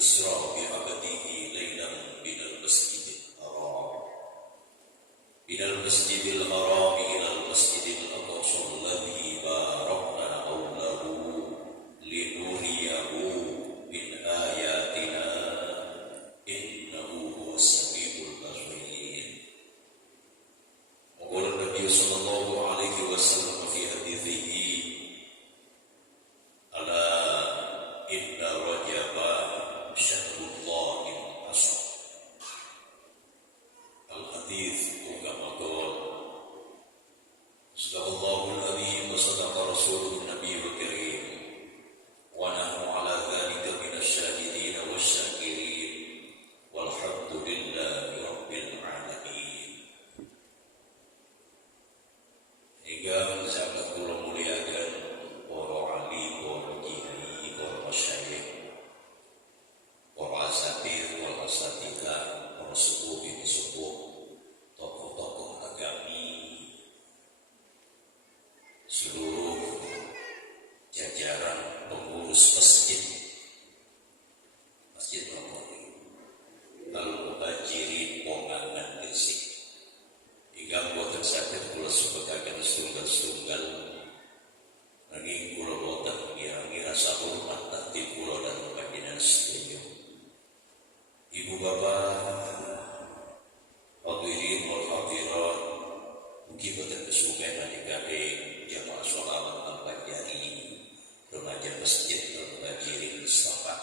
يسرى بعبده ليلا من المسجد الحرام إلى المسجد الأقصى الذي باركنا حوله لنريه من آياتنا إنه هو السميع البصير. وقال النبي صلى الله عليه وسلم في حديثه: ألا إن رجب شهر الله الحسن. الحديث كما قال صدق الله العظيم وصدق رسوله النبي الكريم ونحن على ذلك من الشاهدين والشاكرين والحمد لله رب العالمين. Hingga sangat kula muliakan para alim, para kiai, para masyayikh, para asatidz, para asatidzah, para sepuh ini sepuh, tokoh-tokoh agami, seluruh jajaran pengurus masjid Al-Muhajirin Pongangan Gresik. Hingga boten saged kula sebutaken setunggal-setunggal nanging kula boten ngira-ngira sahurmat hati kula dan panjenengan sedaya. Ibu bapak hadirin wal hadirat, mugi boten kesuwen adik-adik jamaah sholawat al-fajri remaja masjid Al-Muhajirin Mustafa.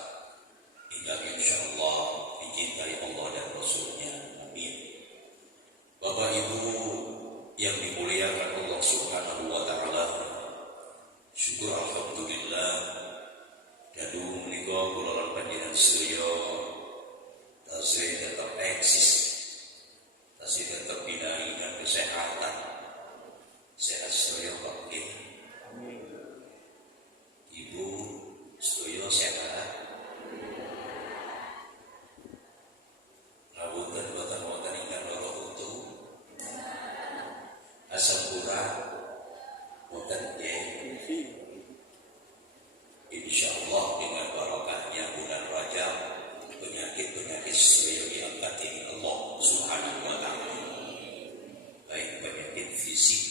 Hingga insyaallah dicintai Allah dan Rasulnya. Amin. Bapak Ibu yang dimuliakan Allah Subhanahu wa taala, syukur alhamdulillah dadung menika kula lan panjenengan sedaya tasih tetap eksis, tasih tetap binaringan kesehatan, sehat sedaya Pak. Amin. Ibu sedaya sehat. Rawuhan wonten ingkang lara utuh. Asam urat wonten nggih. Insyaallah dengan barokahnya bulan Rajab, penyakit-penyakit sedaya diangkat oleh Allah Subhanahu wa taala. Baik penyakit fisik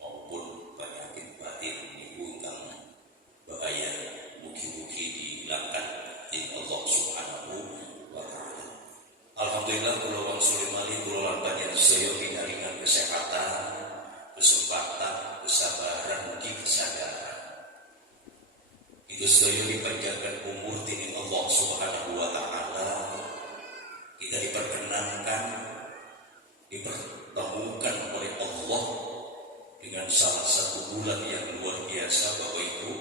maupun penyakit batin ingkang bahaya, mugi-mugi dihilangkan oleh Allah Subhanahu wa taala. Alhamdulillah kula wangsul malih kula lan panjenengan sedaya pinaringan kesehatan, kesempatan, kesabaran, mugi kesadaran. Itu sedaya dipanjangkan umur dening Allah Subhanahu wa taala. Kita diperkenankan dipertemukan oleh Allah dengan salah satu bulan yang luar biasa Bapak Ibu,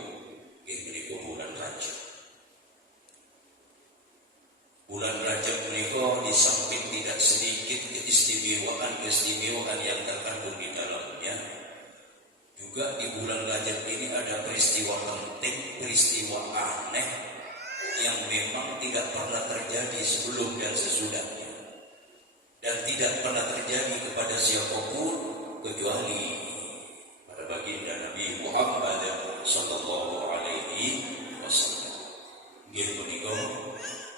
yaitu bulan Rajab. Bulan Rajab menika di samping tidak sedikit keistimewaan yang terkandung di dalamnya, juga di bulan Rajab ini ada peristiwa penting, peristiwa aneh yang memang tidak pernah terjadi sebelum dan sesudahnya, dan tidak pernah terjadi kepada siapapun kecuali pada baginda Nabi Muhammad sallallahu alaihi wasallam. Nggih menika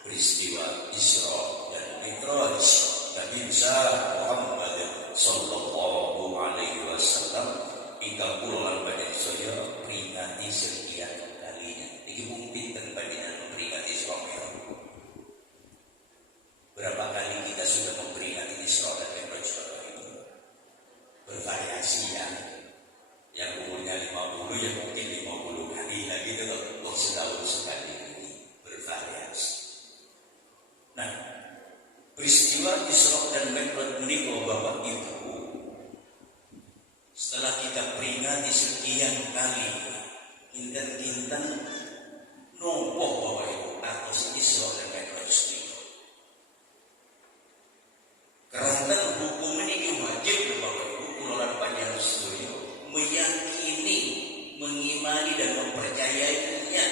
peristiwa Isra dan Mi'raj Nabi Muhammad sallallahu alaihi wasallam ingkang kula lan panjenengan sedaya peringati sekian kalinya. Iki mung pinten panjenengan memperingati Isra Mi'raj? Berapa kali kita sudah memperingati Isra dan Mi'raj? Bervariasi ya. Yang umurnya 50 ya mungkin 50 kali lagi itu kalau setahun sekali ini bervariasi. Nah, peristiwa Isra dan Mi'raj menika Bapak Ibu, setelah kita peringati sekian kali, kinten-kinten nopo Bapak Ibu atus Isra dan Mi'raj menika. Keranten hukum ini wajib Bapak Ibu kula lan panjenengan sedaya meyakini, mengimani dan mempercayainya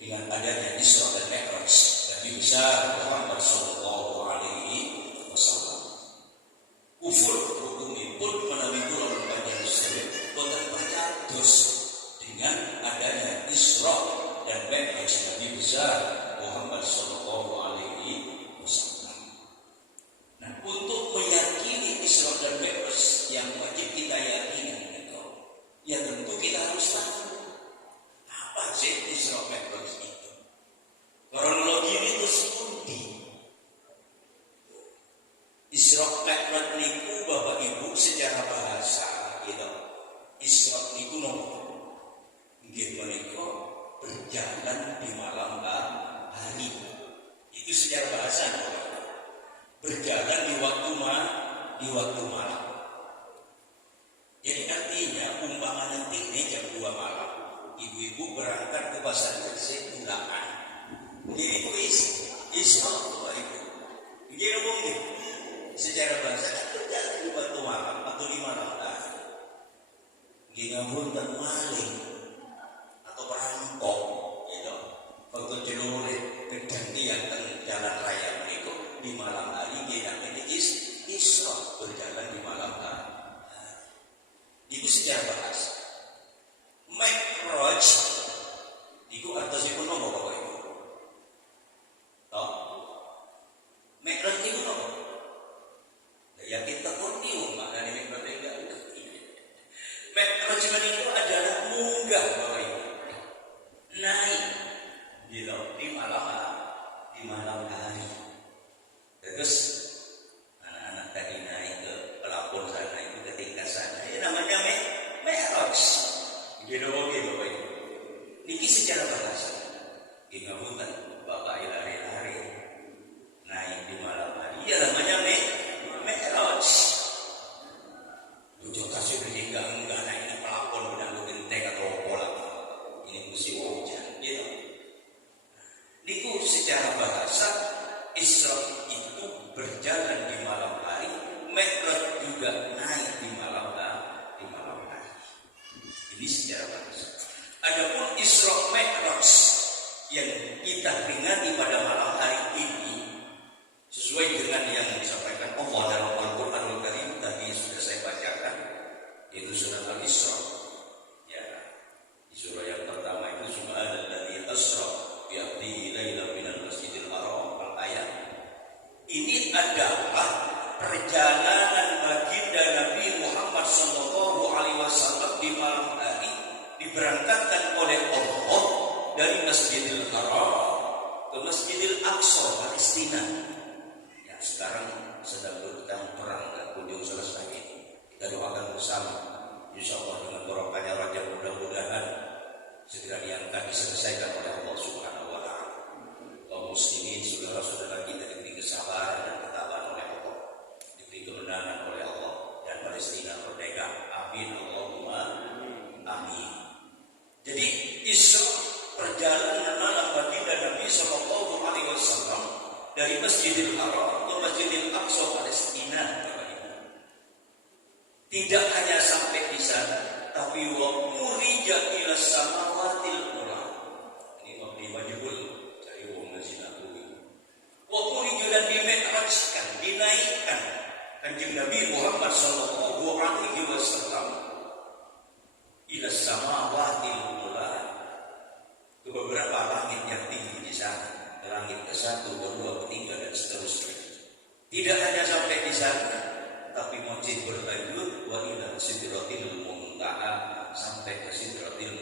dengan adanya Isra dan Mi'raj Nabi besar Muhammad sallallahu alaihi wasallam. Kufur hukumipun menawi kula lan panjenengan sedaya boten percados dengan adanya Isra dan Mi'raj Mi'raj Nabi besar Muhammad Sallallahu Alaihi Wasallam. Nah, untuk meyakini Isra dan Mi'raj yang wajib kita yakini itu, ya tentu kita harus tahu apa sih Isra Mi'raj itu. Kronologi itu seperti Isra Mi'raj niku Bapak Ibu secara bahasa gitu. Isra itu nomor nggih menika berjalan di malam hari. Itu secara bahasa berjalan di waktu malam. Jadi artinya umpama nanti ini jam 2 malam, ibu-ibu berangkat ke pasar sepulaan. Ini kuis Isra itu. Begini mungkin secara bahasa berjalan di waktu malam atau di malam hari. Gingabun dan maling atau perampok, gitu. Waktu cenderung kedantian jalan raya mereka di malam hari, kita ini Isra berjalan di malam hari. Itu secara bahasa. Mi'raj itu artinya apa Bapak Ibu? Tahu? Mi'raj itu apa? Ya kita pun bingung maknanya Mi'raj enggak. Mi'raj itu adalah munggah Bapak Ibu. Naik gitu di malam hari. Terus anak-anak tadi naik ke pelapor sana itu ke tingkat sana. Ini namanya Mi'raj. Gitu oke Bapak Ibu. Niki secara bahasa. Ingabutan Bapak lari-lari naik di malam hari. Ya namanya Mi'raj. Tujuh kasih bertinggal enggak naik di pelapor udah lu genteng atau pola. Ini musim hujan gitu. Niku secara bahasa Isra itu berjalan di malam hari, Mi'raj juga naik di malam hari. Ini secara bahasa. Adapun Isra Mi'raj yang kita peringati pada malam hari ini sesuai dengan yang disampaikan Allah dalam Al-Qur'anul Karim tadi sudah saya bacakan, yaitu surat Al-Isra. Ya, di surah yang pertama itu subhanalladzi asra bi 'abdihi lailan minal masjidil haram al-ayat. Ini adalah perjalanan baginda Nabi Muhammad sallallahu alaihi wasallam di malam hari, diberangkatkan oleh Allah dari Masjidil Haram ke Masjidil Aqsa Palestina. Ya, sekarang sedang berkembang perang dan kunjung selesai ini. Kita doakan bersama, insya Allah dengan barokahnya Rajab mudah-mudahan segera diangkat diselesaikan oleh Allah Subhanahu wa taala. Kaum muslimin, saudara-saudara kita diberi kesabaran dan ketabahan oleh Allah, diberi kemenangan oleh Allah, dan Palestina merdeka. Amin Allahumma amin. Jadi Isra perjalanan malam baginda Nabi Sallallahu Alaihi Wasallam dari Masjidil Haram ke Masjidil Aqsa Palestina. Tidak hanya sampai di sana, tapi wa murija ila samawatil ula. Ini mabni majhul dari wong nazinawi. Wa murija dan dimi'rajkan, dinaikkan Kanjeng Nabi Muhammad sallallahu alaihi wasallam ila samawatil ula, ke beberapa langit yang tinggi di sana, ke langit ke-1, ke-2, ke-3 dan seterusnya. Tidak hanya sampai di sana, tapi masih berlanjut wa ila sidratil muntaha, sampai ke sidratil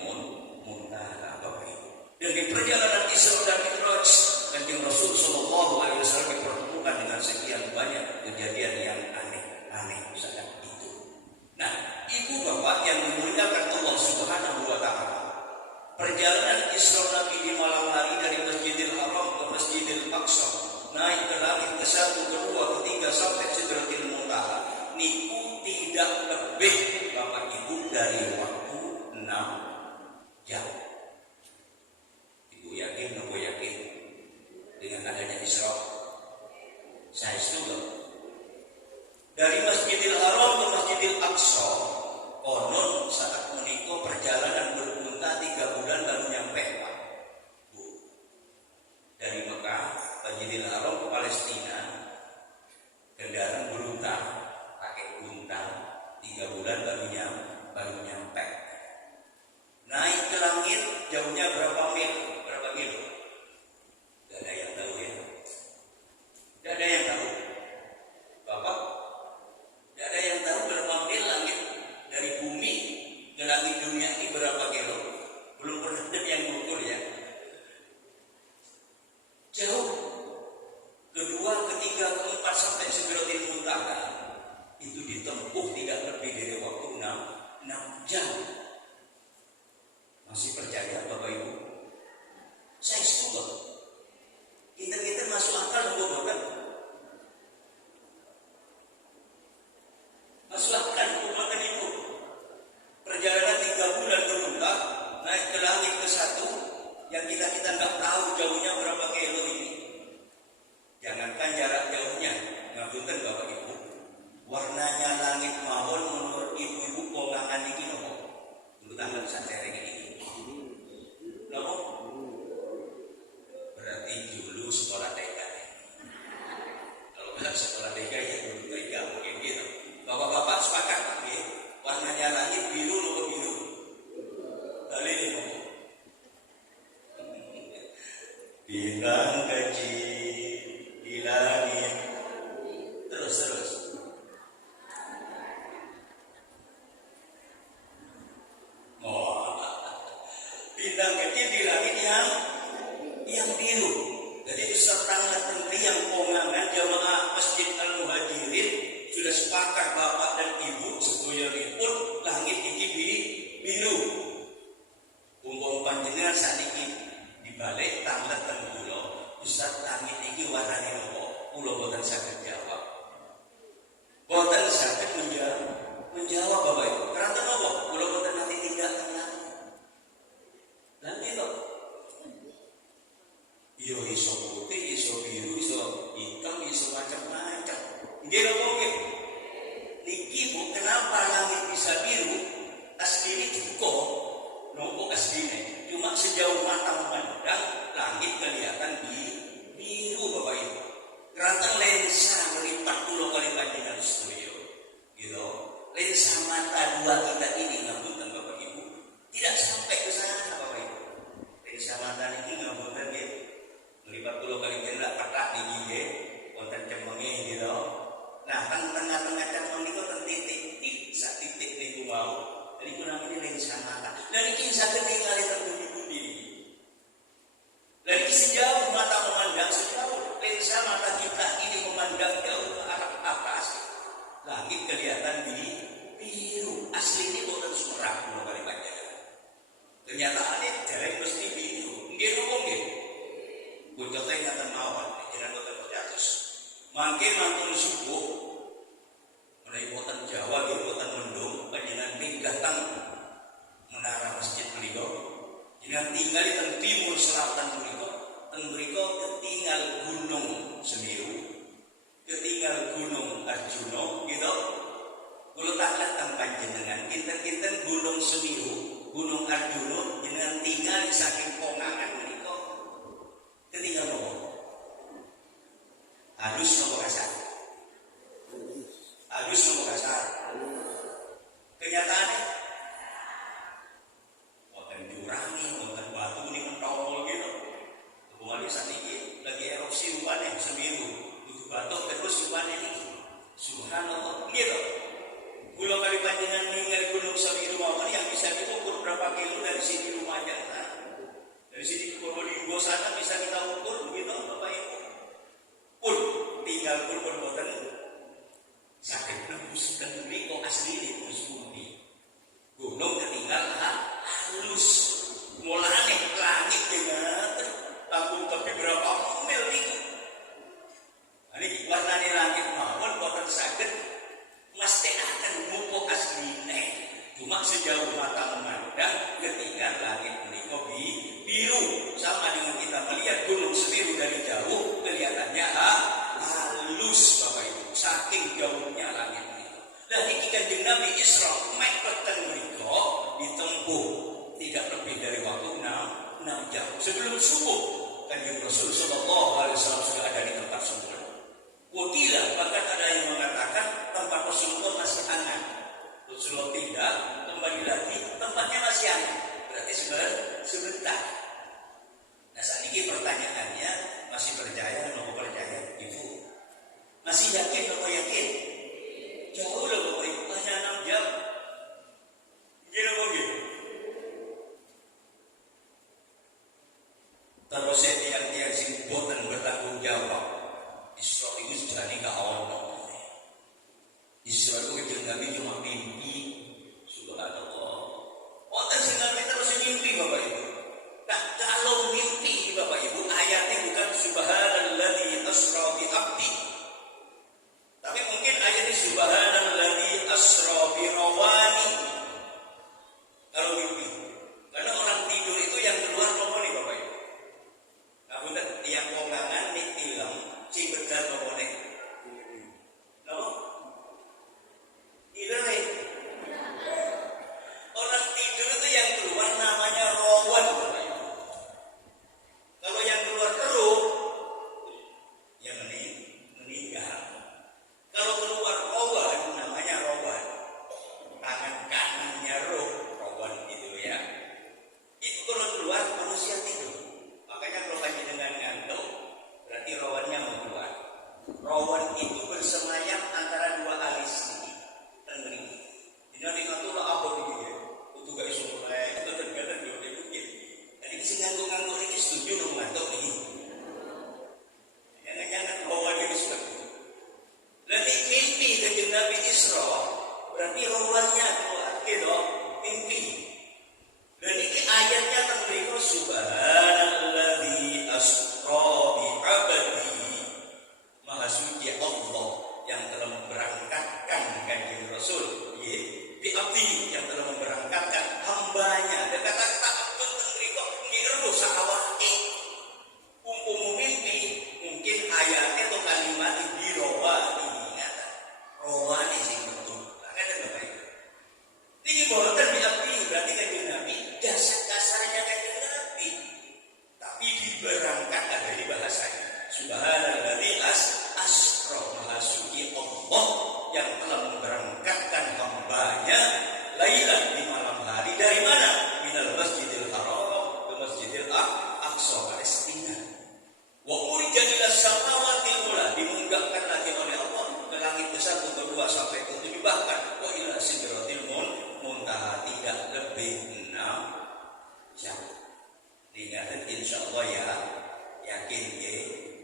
muntaha Bapak Ibu. Dan di perjalanan Isra dan Mi'raj, Kanjeng Rasul sallallahu alaihi wasallam dipertemukan dengan sekian banyak kejadian yang aneh saat itu. Nah, Ibu Bapak yang dimuliakan Allah Subhanahu wa taala, perjalanan Isra Nabi di malam hari dari Masjidil Haram ke Masjidil Aqsa, naik ke langit ke-1, ke-2, ke-3 sampai Sidratil Muntaha, niku tidak lebih Bapak Ibu dari waktu 6 jam. Ibu yakin, aku yakin dengan adanya Isra? Saya setuju. Dari Masjidil Haram ke Masjidil Aqsa, konon saat menikah perjalanan berunta 3 bulan baru nyampe Pak. Bu. Dari Mekah, Masjidil Haram ke Palestina, kendaraan berunta, pakai unta, 3 bulan baru nyampe. Naik ke langit, jauhnya berapa mil? Berapa kilo? Berarti dulu sekolah TK. Kalau bilang sekolah TK ya dulu TK mungkin gitu. Bapak-bapak sepakat Pak, warnanya langit biru atau biru? Kali ini ngomong. Bintang kecil di langit. Terus. Bintang kecil di langit yang biru. Jadi beserta yang kongangan jamaah Masjid Al-Muhajirin sudah sepakat bapak dan ibu sedoyonipun langit iki biru. Umpama panjenengan sakniki dibalik tanglet ten kula, Ustaz langit iki warnane nopo? Kula boten saged jawab. Boten saged menjawab Bapak Ibu. Karena nopo? Kula boten nanti tinggal tenang. Nanti toh. Yo iso putih, iso biru, iso hitam, iso macam-macam. Nggih napa nggih? Niki Bu, kenapa langit bisa biru? Asline cukup. Nopo asline? Cuma sejauh mata memandang langit kelihatan biru Bapak Ibu. Kerantang lensa melipat pulau kali panjenengan studio. Gitu. Lensa mata dua kita ini ngapunten Bapak Ibu. Tidak sampai ke sana Bapak Ibu. Lensa mata ini ngapunten gitu. Melipat pulau kali jendak patak di gigi, konten cemenge gitu. Nah, tengah-tengah cemeng itu titik, sak titik niku mau. Jadi ku namanya lensa mata. Dan iki saged ningali terpundi-pundi. Dan iki sejauh mata memandang, sejauh lensa mata kita ini memandang jauh ke arah atas. Langit kelihatan biru. Asli ini boten surak pulau kali panjenengan. Kenyataannya dereng mesti biru. Nggih napa nggih? Bocah ingatan mawon, pikiran boten terus. Mangke mantun subuh, mulai boten Jawa, boten mendung, panjenengan ming datang menara masjid beliau. Jenengan tinggal di timur selatan beliau, beliau ketinggal Gunung Semeru, ketinggal Gunung Arjuna, gitu. Kulo tak datang panjenengan, kinten-kinten Gunung Semeru, Gunung Arjuna, jenengan tinggal di saking kongangan beliau. Ketinggal nopo? Halus nopo kasar? Halus nopo kasar? Kenyataannya wonten jurangi, wonten batu ini mentol gitu. Hubungan saat ini lagi erupsi rupanya Semeru, itu batuk terus rupanya ini. Subhanallah, gitu. Pulau kali panjenengan meninggal Gunung Semeru mawon yang bisa diukur berapa kilo dari sini rumahnya. Dari sini ke Probolinggo sana bisa kita ukur begitu Bapak Ibu. Pun tinggal pun boten sakit nembus dan mriko asli nembus bumi. Gunung ketinggal halus. Mulane langit dengan langkung tapi berapa mil niku. Niki warnane langit mawon boten saged mesti akan ngumpul asline. Cuma sejauh mata memandang ketinggal langit menika biru, sama dengan kita melihat Gunung Semeru dari jauh kelihatannya halus Bapak Ibu, saking jauhnya langit itu. Dan ini Kanjeng Nabi Isra meketen menika ditempuh tidak lebih dari waktu 6 jam sebelum subuh. Kanjeng Rasul sallallahu alaihi wasallam sudah ada di tempat sumur. Wakila bahkan ada yang mengatakan tempat sumur masih hangat. Rasulullah tidak kembali lagi tempatnya masih hangat. Berarti sebentar. Nah saat ini pertanyaannya masih percaya atau percaya Ibu? Masih yakin atau yakin? Jauh loh Bapak Ibu, hanya 6 jam. Gila mungkin. Terus yang sing boten bertanggung jawab. Isra itu sudah nikah ono. Isra itu Kanjeng Nabi cuma mimpi. Subhanallah. Wonten sing Nabi terus mimpi Bapak Ibu. Nah, kalau mimpi Bapak Ibu ayatnya bukan subhanalladzi asra bi abdi. Tapi mungkin ayatnya subhanalladzi asra bi rawani. Kalau mimpi. Karena orang tidur itu yang keluar nopo nih Bapak Ibu. Nah, bener tiap kongangan nih tilam sing bedal nopo nih. Nopo? Tidur nih. Orang tidur itu yang keluar namanya rawan. Kalau yang keluar terus berarti rohnya keluar, gitu, mimpi. Dan ini ayatnya tentang Subhanalladzi asra bi 'abdihi, Maha suci Allah yang telah memberangkatkan kanjeng Rasul, bi 'abdihi, yang telah memberangkatkan hambanya. Dan kata-kata abdun tentang ngiru sakawake. Umum mimpi mungkin ayatnya atau kalimat dirowa diingat. Rowane sing betul. Lah kan Bapak Ibu. Ini boten diabdi berarti kanjeng Nabi dasar-dasarnya kanjeng Nabi. Tapi diberangkatkan dari bahasanya. Subhanalladzi asra, Maha suci Allah yang telah memberangkatkan hambanya lailan di malam hari dari mana? Minal Masjidil Haram ke Masjidil Aqsa Palestina. Wa urija ila samawati ula, dimunggahkan lagi oleh Allah ke langit besar kedua sampai ke 7 bahkan wa ila sidratil muntaha, tidak lebih 6 jam. Diingat insyaallah ya, yakin ya,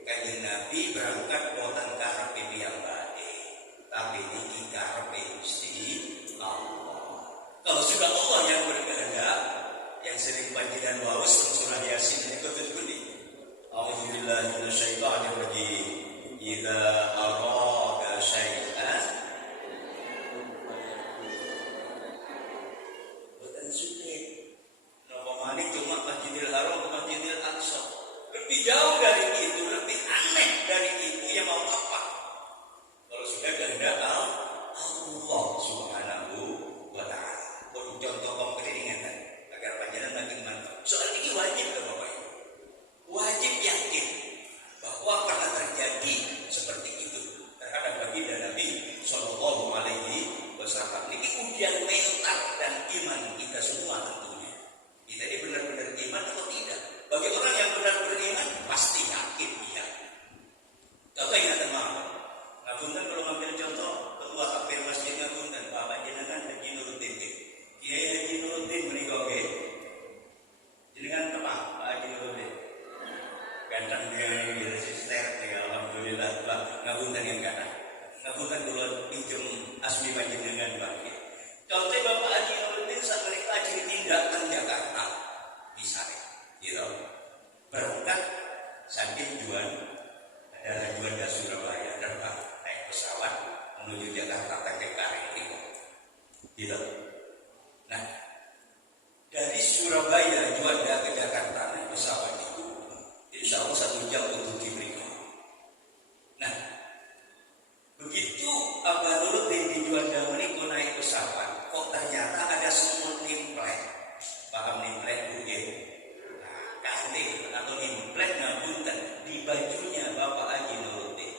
kanjeng Nabi berangkat boten karepe piyambake, tapi niki karepe Gusti Allah. Kalau sudah Allah yang berkehendak, yang sering panjenengan waos surah Yasin ini ketujuh. A'udzubillahi minasyaitonir rajim. Idza arada syai'an boten suke. Napa manik cuma Masjidil Haram ke Masjidil Aqsa. Lebih jauh dari itu, lebih aneh dari itu yang mau apa? Kalau sudah kehendak Allah Subhanahu wa taala. Contoh konkret ingatan agar panjenengan makin mantap. Soal ini wajib ke Bapak Ibu. Wajib yakin bahwa pernah terjadi seperti itu terhadap baginda Nabi Sallallahu Alaihi Wasallam. Ini ujian mental dan iman kita semua tentunya. Kita ini benar-benar iman atau tidak? Bagi orang yang benar-benar iman pasti yakin iya. Contoh ingatan maaf. Ngapunten kalau ngambil contoh ketua kafir masjid ngapunten Bapak jenengan Haji Nuruddin. Kiai Haji Nuruddin menika nggih. Jenengan tepak Pak Haji Nuruddin. Ganteng dia ini sister ya, alhamdulillah Pak. Ngapunten yang kata. Ngapunten kula pinjem asmi panjenengan Pak. Contoh Bapak Haji Nuruddin saat mereka haji tindak ke Jakarta. Misalnya, gitu. Berangkat saking Juan, ada Juan ke Surabaya, terbang naik pesawat menuju Jakarta pakai KRI. Gitu. Nah, dari Surabaya Juanda ke Jakarta naik pesawat itu, insya Allah 1 jam untuk diberikan. Nah, begitu Abah Nuruddin di Juanda menikah naik pesawat, kok ternyata ada semut nimplek. Paham nimplek Bu ya? Nah, kanting atau nimplek ngapunten di bajunya Bapak Haji Nuruddin.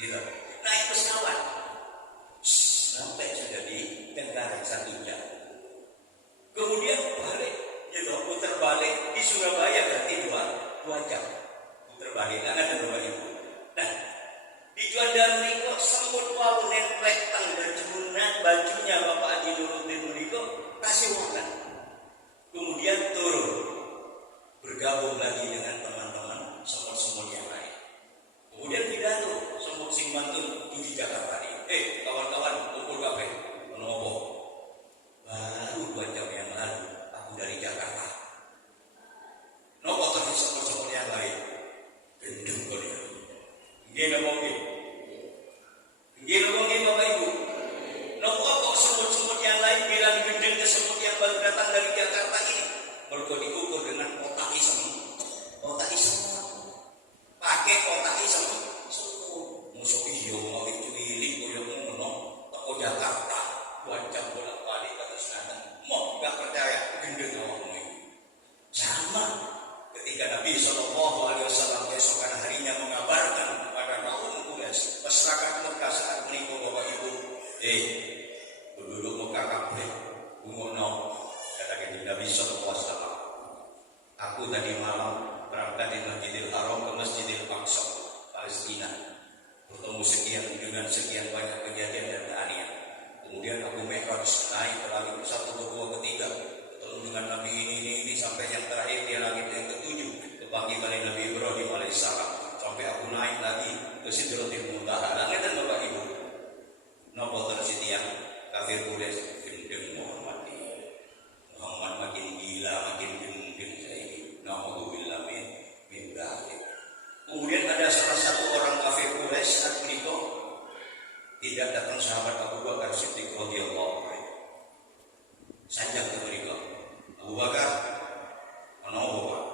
Gitu. Naik pesawat sampai sudah di Tenggareng 1 jam. Kemudian balik, gitu, putar balik di Surabaya berarti 2 jam. Putar balik, kan ada Bapak Ibu. Nah, di Juanda menikah semut wau nemplek tang bajunya Bapak Haji Nuruddin menikah kasih makan. Kemudian turun bergabung lagi dengan teman-teman semut-semut yang lain. Kemudian pidato semut sing mantun di Jakarta ini. Kawan-kawan, kumpul kafe, menopo. Baru 2 jam yang lalu aku dari Jakarta. Nopo terus semut-semut yang lain. Gendeng kalian. Gini mungkin. Gini mungkin Bapak Ibu. Nopo kok semut-semut yang lain bilang gendeng ke semut yang baru datang dari Jakarta ini? Mereka diukur dengan otak isem. Otak isem. Pakai otak isem. Musuh iyo mau itu milik koyo ngono. Toko Jakarta 2 jam bolak-balik terus datang. Mau enggak percaya gendeng awakmu ini. Sama ketika Nabi Sallallahu Alaihi Wasallam keesokan harinya mengabarkan kepada kaum Quraisy masyarakat Mekah saat menikah Bapak Ibu, penduduk Mekah kabeh ngono kata Nabi Sallallahu Alaihi Wasallam, aku tadi malam berangkat dari Masjidil Haram ke Masjidil Aqsa Palestina, bertemu dengan sekian banyak kejadian dan keanehan. Kemudian aku Mi'raj naik ke langit 1, 2, 3, ketemu dengan Nabi ini sampai yang terakhir di langit yang ke-7, kepanggil oleh Nabi Ibrahim alaihissalam, sampai aku naik lagi ke Sidratil Muntaha. Langit dan Bapak Ibu, nopo tersitiang ada salah satu orang kafir Quraisy saat menikah tidak datang sahabat Abu Bakar Siddiq radhiyallahu anhu. Saja ke mereka, Abu Bakar, kenapa Pak?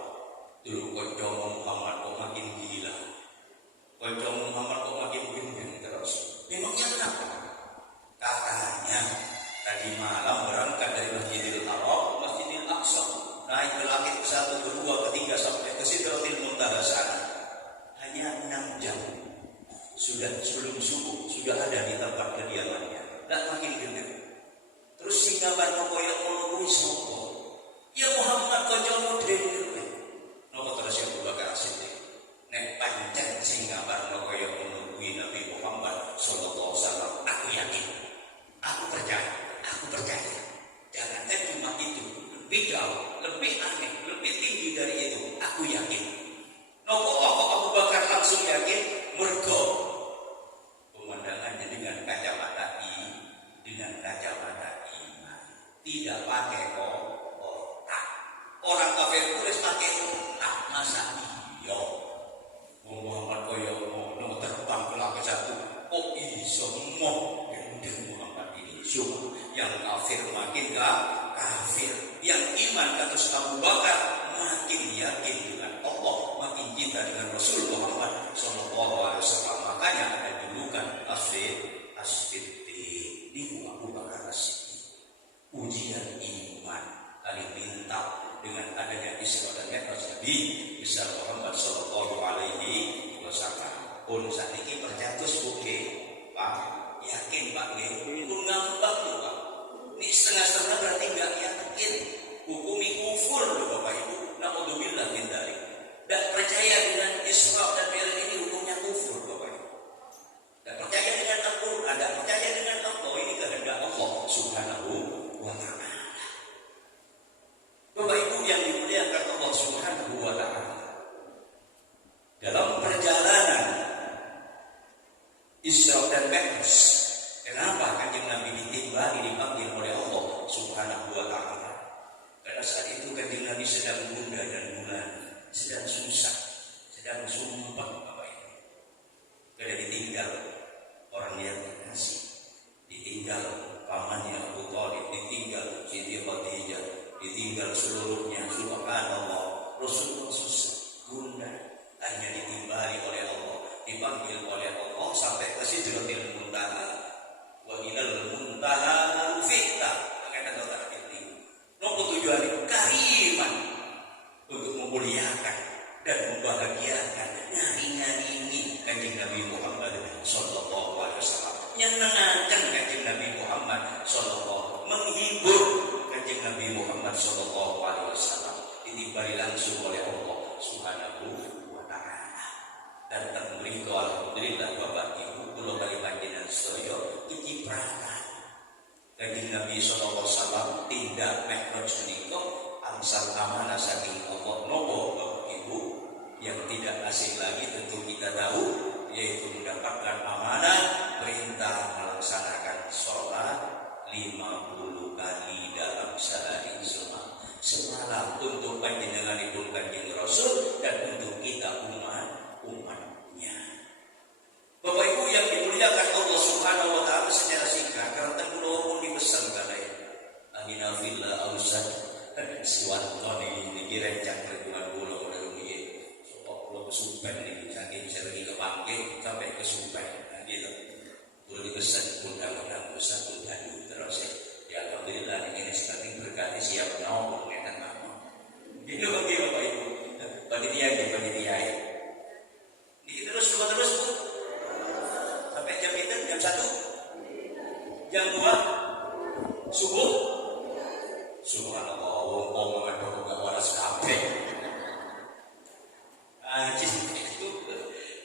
Dulu kanca Muhammad kok makin gila. Kanca Muhammad kok makin bimbang terus. Memangnya kenapa? Katanya tadi malam berangkat dari Masjidil Haram ke Masjidil Aqsa, naik ke langit ke-1, ke-2, ke-3 sampai ke Sidratil Muntaha sana. Hanya 6 jam. Sudah sebelum subuh sudah ada di tempat kediamannya. Dan makin gendut. Terus sehingga banyak koyok menunggu sopo. Ya Muhammad kanca modern. Nopo terus yang Abu Bakar Siddiq. Nek pancen sehingga banyak koyok menunggu Nabi Muhammad sallallahu alaihi wasallam. Aku yakin. Aku percaya. Jangan cuma itu. Lebih jauh, lebih aneh, lebih tinggi dari itu. Aku yakin. Nopo Abu Bakar langsung yakin. Mergo pemandangannya dengan kacamata iman, tidak pakai otak. Orang kafir Quraisy pakai otak, masa iya? Muhammad koyo ngono terbang ke langit 1. Oh iso moh Muhammad ini cuma yang kafir makin gak kafir, yang iman kata Abu Bakar makin yakin dengan Allah, makin cinta dengan Rasul Muhammad sallallahu alaihi wasallam. Makanya ada julukan As-Siddiq. Ini Abu Bakar As-Siddiq. Ujian iman kali minta dengan adanya Isra dan Mi'raj Nabi besar Muhammad sallallahu alaihi wasallam. Pun sakniki percatus buke, Pak. Yakin Pak nggih. Pun ngambak lho Pak. Ini setengah-setengah berarti enggak yakin. Hukumi kufur lho Bapak Ibu. Naudzubillah min dzalik. Dan percaya dengan Isra dan Mi'raj ini hukumnya kufur Bapak Ibu. Dan percaya dengan Al-Qur'an, dan percaya dengan Allah, ini kehendak Allah Subhanahu wa ta'ala. Bapak Ibu yang dimuliakan Allah Subhanahu wa ta'ala. Dalam perjalanan Isra dan Mi'raj, kenapa Kanjeng Nabi dipanggil oleh Allah Subhanahu wa ta'ala? Karena saat itu Kanjeng Nabi sedang gundah dan gulana, sedang susah, sedang sumpah Bapak Ibu. Karena ditinggal orang yang terkasih, ditinggal pamannya Abu Thalib, ditinggal Siti Khadijah, ditinggal seluruhnya. Subhanallah, Rasulullah susah, gundah, hanya ditimbali oleh Allah, dipanggil oleh Allah sampai ke Sidratil Muntaha. Wa ilal muntaha fi'ta, makanya kata ini. Nopo tujuannya kariman, untuk memuliakan dan membahagiakan nyari-nyari Kanjeng Nabi Muhammad sallallahu alaihi wasallam, nyenengaken Kanjeng Nabi Muhammad sallallahu, menghibur Kanjeng Nabi Muhammad sallallahu alaihi wasallam, ditimbali langsung oleh Allah Subhanahu wa ta'ala. Dan termriko alhamdulillah Bapak Ibu kula kali panjenengan sedaya kiciprakan Kanjeng Nabi sallallahu alaihi wasallam tindak Mi'raj menika angsal amanah saking Allah. Nopo Bapak Ibu yang tidak asing lagi tentu kita tahu, yaitu mendapatkan amanah perintah melaksanakan sholat 50 kali dalam sehari semalam untuk panjenenganipun Kanjeng Rasul dan untuk kita umatnya. Bapak Ibu yang dimuliakan Allah Subhanahu wa ta'ala, secara singkat karena kula pun dipesan kalih Amina fillah ausad siwantoni niki rencang reguan kula niki kula kesupen niki saking sering kepanggih sampai kesupen gitu. Kula dipesan undang-undang besar dan terus ya alhamdulillah ini sekali berkati siap naon ngeten mawon. Ini bagi Bapak Ibu panitia. Ini terus Bu sampai jam itu jam 1 jam 2 subuh. Subhanallah, wong gak waras kabeh. Itu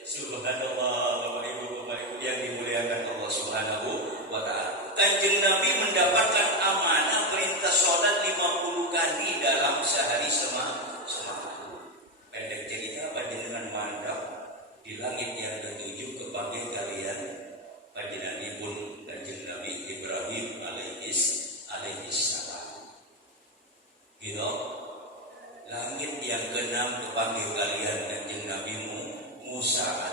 subhanallah Bapak Ibu yang dimuliakan Allah Subhanahu wa ta'ala. Kanjeng Nabi mendapatkan amanah perintah sholat 50 kali dalam sehari semalam. Pendek cerita panjenengan mandap di langit yang ketujuh kepanggil kalian panjenenganipun Kanjeng Nabi Ibrahim alaihissalam. Gitu. Langit yang ke-6 kepanggil kalian Kanjeng Nabi Musa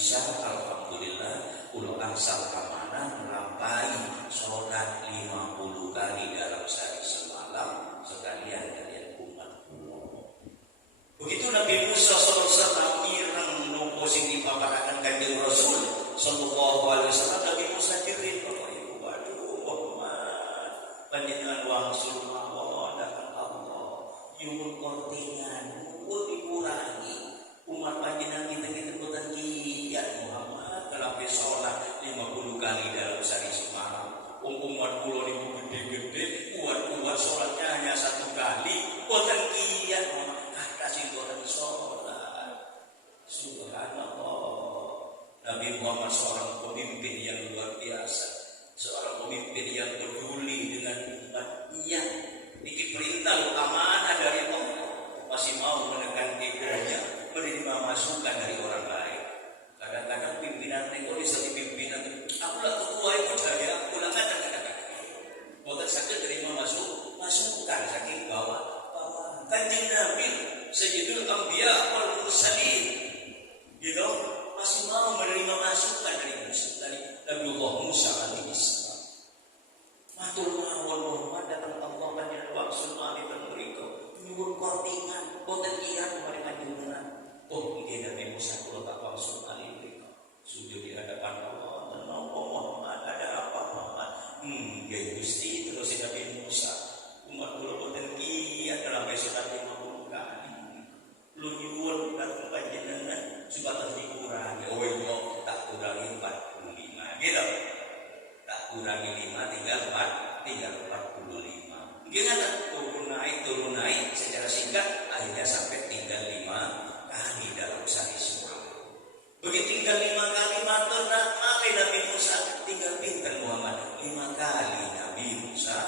Musa, alhamdulillah kula angsal amanah nglampahi salat 50 kali dalam sehari semalam sekalian kalian umat kula. Begitu Nabi Musa sallallahu alaihi wasallam mireng nopo sing dipaparaken Kanjeng Rasul sallallahu alaihi wasallam. Nabi Musa jerit Bapak Ibu, waduh Muhammad panjenengan wangsul mawon datang Allah nyuwun kortingan nyuwun dikurangi umat panjenengan kita boten kiat Muhammad kalape salat 50 kali dalam sehari semalam. Umat kula niku gede-gede kuat-kuat salatnya hanya 1 kali boten kiat kata sing boten salat. Subhanallah. Nabi Muhammad seorang pemimpin yang luar biasa, seorang pemimpin yang peduli dengan umatnya. Niki perintah amanah dari Allah, masih mau menekan egonya, menerima masukan dari orang lain. Kadang-kadang pimpinan itu bisa dipimpinan, aku lah ketua itu saya, aku lah kadang-kadang. Bukan sakit terima masukan saking bawah. Kanjeng Nabi, Sayyidul Anbiya wal Mursalin, gitu. Masih mau menerima masukan dari Nabiullah Musa alaihissalam. Matur mawon Muhammad datang Allah panjenengan waksul mami penuriko nyuwun kortingan boten kiat mari panjenengan. Oh nggih Nabi Musa kula tak waksul alaihissalam. Sujud di hadapan Allah tenang Muhammad ada apa Muhammad? Nggih Gusti terus Nabi Musa umat kula boten kiat dalam salat 50 kali. Lu nyuwun datang panjenengan supaya dikurangi. Oh iya, tak kurangi 45. Gitu. Tak kurangi 5 tinggal 45. Gimana? Turun naik secara singkat akhirnya sampai tinggal 5 kali dalam sehari semalam. Begitu tinggal 5 kali matur Nabi Musa tinggal pinter Muhammad 5 kali Nabi Musa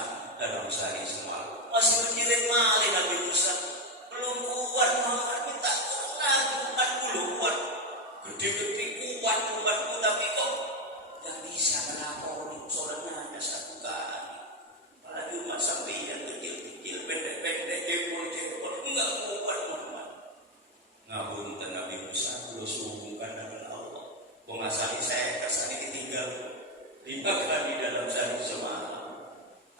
dalam sehari semalam. Masih menjerit malih Nabi Musa. Belum kuat Muhammad minta lagi belum kuat. Gede-gede kuat umatku tapi kok gak bisa ngelakoni sholatnya hanya 1 kali. Apalagi umat sampai yang kecil-kecil, pendek-pendek, jempol-jempol enggak kuat Muhammad. Ngapunten Nabi Musa kula suwunkan dengan Allah. Pengasali saya kesani ditinggal 5 kali dalam sehari semalam.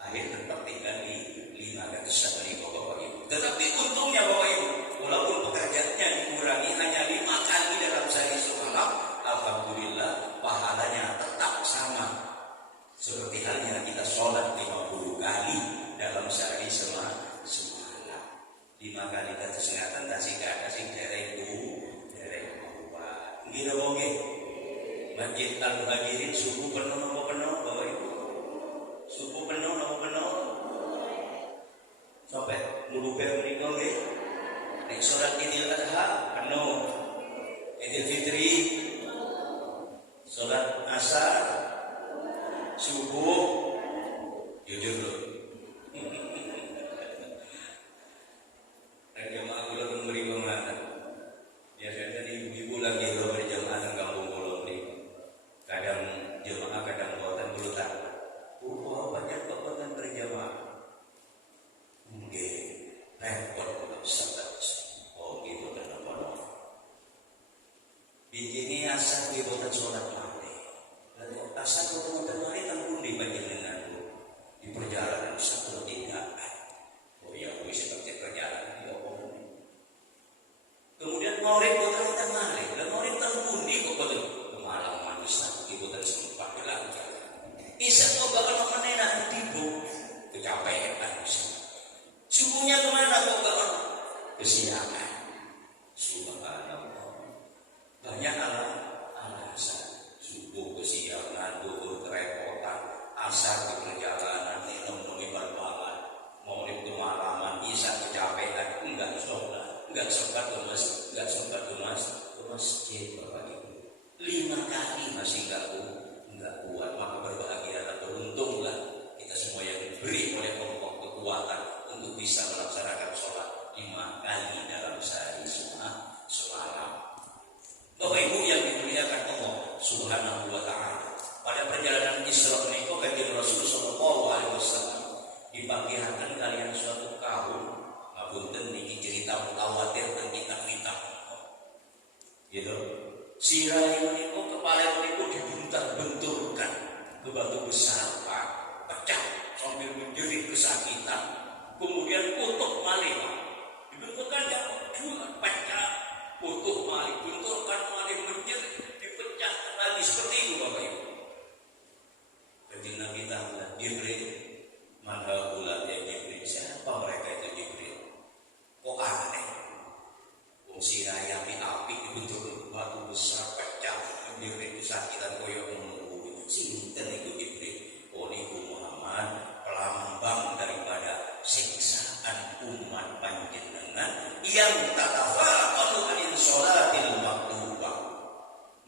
Akhir tetap tinggal di 5 kali sehari Bapak Ibu. Tetapi untungnya Bapak Ibu, walaupun pekerjaannya dikurangi hanya 5 kali dalam sehari semalam, alhamdulillah pahalanya tetap sama. Seperti halnya kita sholat 50 kali dalam sehari semalam. 5 kali kata singatan kasih dereng kuat. Nggih napa nggih? Masjid Al-Muhajirin subuh penuh napa penuh Bapak Ibu? Subuh penuh napa penuh? Sampai ngulupe mriku nggih. Nek salat Idul Adha penuh. Idul Fitri salat asar subuh jujur loh. Jamaah kula memberi pengalaman. Biasanya ibu-ibu lagi berjamaah nang kampung kula mriki. Kadang jamaah kadang boten bulutan. Banyak kok boten berjamaah. Nggih, repot kula sabar. Oh gitu kenapa? Bijine asal kuwi boten salat mati. Lalu asal boten mati teng pundi panjenengan? Di perjalanan satu tindakan. Oh ya kuwi seperti perjalanan. Kemudian maurid boten enten malih. Lah maurid teng pundi kok boten kemalaman wis iki boten sempat jalan-jalan. Isa kok bakal menenak tibu kecapean wis. Subuhnya kemana kok bakal kesiangan. Subhanallah. Banyak alasan. Subuh kesiangan, duhur kerepotan, asar di perjalanan, nemoni berbangan, maurid kemalaman, isa kecapean, enggak sholat. Enggak sempat ke masjid Bapak Ibu. 5 kali masih enggak kuat, maka berbahagia atau untunglah kita semua yang diberi oleh Allah kekuatan untuk bisa melaksanakan sholat 5 kali dalam sehari semalam. Bapak Ibu yang dimuliakan Allah Subhanahu wa taala. Pada perjalanan Isra menika Kanjeng Rasul sallallahu alaihi wasallam dipanggihaken kalian suatu kaum. Ngapunten niki cerita mutawatir tentang kitab-kitab. Gitu. Sirai menika kepala menika dibuntar-benturkan ke batu besar, Pak. Pecah sambil menjerit kesakitan. Kemudian utuh malih, Pak. Dibenturkan ya, dua pecah, utuh malih, benturkan malih, menjerit, dipecah lagi seperti itu, Bapak Ibu. Kanjeng Nabi tanya, Jibril, mana ulat ya Jibril? Siapa mereka itu Jibril? Kok aneh? Wong sirai api-api dibentur batu besar pecah, menjerit kesakitan koyo menunggu. Sinten iku Jibril? Oh niku Muhammad, pelambang daripada siksaan umat panjenengan yang tatafaqalu anil sholatil maktubah.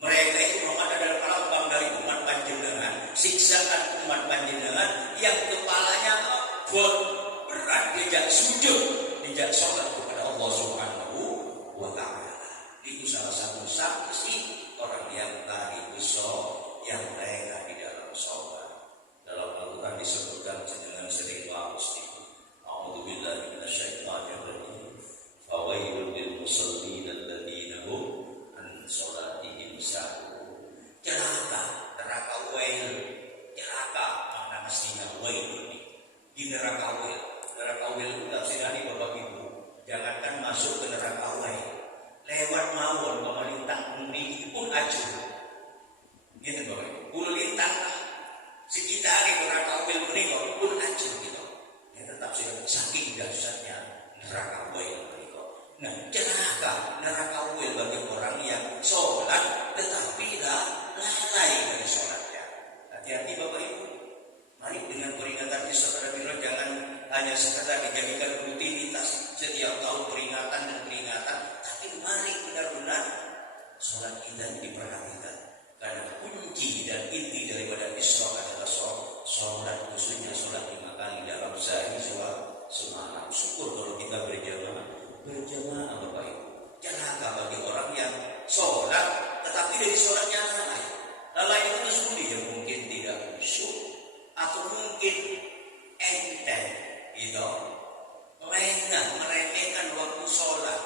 Mereka itu Muhammad adalah pelambang dari umat panjenengan, siksaan umat panjenengan yang kepalanya berat diajak sujud, diajak sholat kepada Allah Subhanahu wa ta'ala. Itu salah satu saksi orang yang tadi besok yang mereka di dalam sholat. Dalam Al-Quran disebutkan dengan sering mesti a'udzubillahi minasyaitonir rajim. Fawailul lil musallin alladziina hum an sholatihim sahun. Celaka, neraka wail. Celaka makna mestinya wail ini. Di neraka wail. Neraka wail itu tafsirannya Bapak Ibu. Jangankan masuk ke neraka wail, lewat mawon pemerintah ini pun acuh. Gitu Bapak Ibu. Pun lintang sekitar neraka wail menika pun acuh gitu. Ya tetap saking dahsyatnya neraka wail menika. Nah, celaka neraka wail bagi orang yang sholat tetapi lalai dari sholatnya. Hati-hati Bapak Ibu. Mari dengan peringatan Isra Mi'raj jangan hanya sekadar dijadikan rutinitas setiap tahun peringatan dan peringatan, tapi mari benar-benar sholat kita diperhatikan. Karena kunci dan inti daripada Isra adalah sholat, khususnya sholat 5 kali dalam sehari semalam. Syukur kalau kita berjamaah Bapak Ibu. Celaka bagi orang yang sholat tetapi dari sholatnya lalai. Lalai itu seperti yang mungkin tidak khusyuk atau mungkin enteng gitu, lengah meremehkan waktu sholat.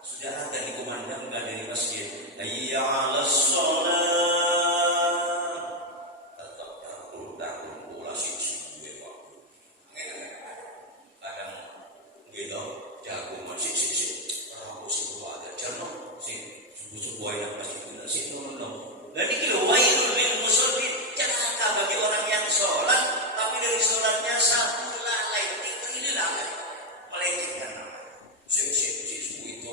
Sudah ada dikumandangkan dari masjid, hayya 'alas sholat, tetap takut pula sih gue waktu. Kadang gitu jago masih orang sih ada cerno sih subuh yang masih tidak sih no. Dan ini wailul lil musallin, celaka bagi orang yang sholat tapi dari sholatnya satu lalai, ini lalai, melecehkan nama. Itu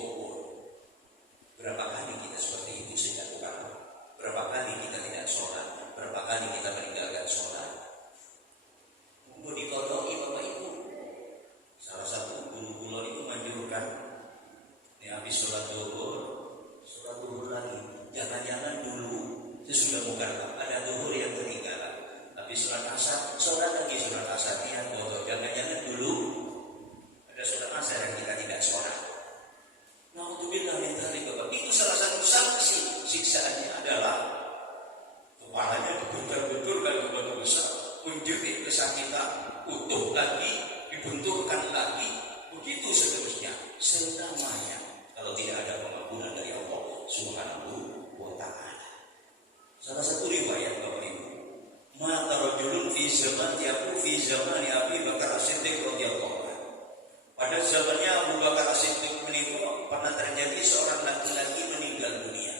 berapa kali kita seperti itu sejak kapan? Berapa kali kita tidak sholat? Berapa kali kita meninggalkan sholat? Mau dikodoi Bapak Ibu. Salah satu guru-guru itu menganjurkan, ini habis sholat duhur lagi. Jangan-jangan dulu sesudah bukan ada duhur yang ketinggalan. Habis sholat asar, sholat lagi sholat asar yang bodoh. Jangan-jangan dulu ada sholat asar yang kita tidak sholat. Na'udzubillah min dzalik Bapak. Itu salah satu sanksi siksaannya adalah kepalanya dibentur-benturkan ke batu besar, menjerit kesakitan, utuh lagi, dibenturkan lagi, begitu seterusnya selamanya kalau tidak ada pengampunan dari Allah Subhanahu wa ta'ala. Salah satu riwayat Bapak Ibu, mata rajulun fi zaman yaku fi zaman Abi Bakar As-Siddiq radhiyallahu anhu. Pada zamannya Abu Bakar As-Siddiq menikah pernah terjadi seorang laki-laki meninggal dunia.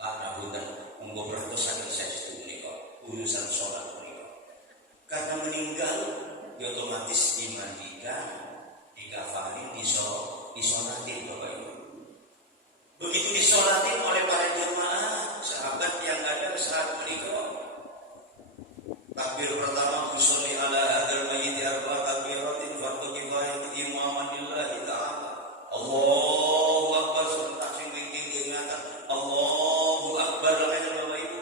Karena bukan mengobrolkan seks menikah, urusan sholat menikah. Karena meninggal, dia otomatis dimandikan, dikafanin, disolatin Bapak Ibu. Begitu disolatin oleh para jemaah, sahabat yang ada saat menikah, takbir pertama usolli ala hadzal mayyit arba'a takbiratin fardu kifayah imaman lillahi ta'ala. Allahu akbar sebentar sing tinggi ingatan. Allahu akbar lain Bapak Ibu.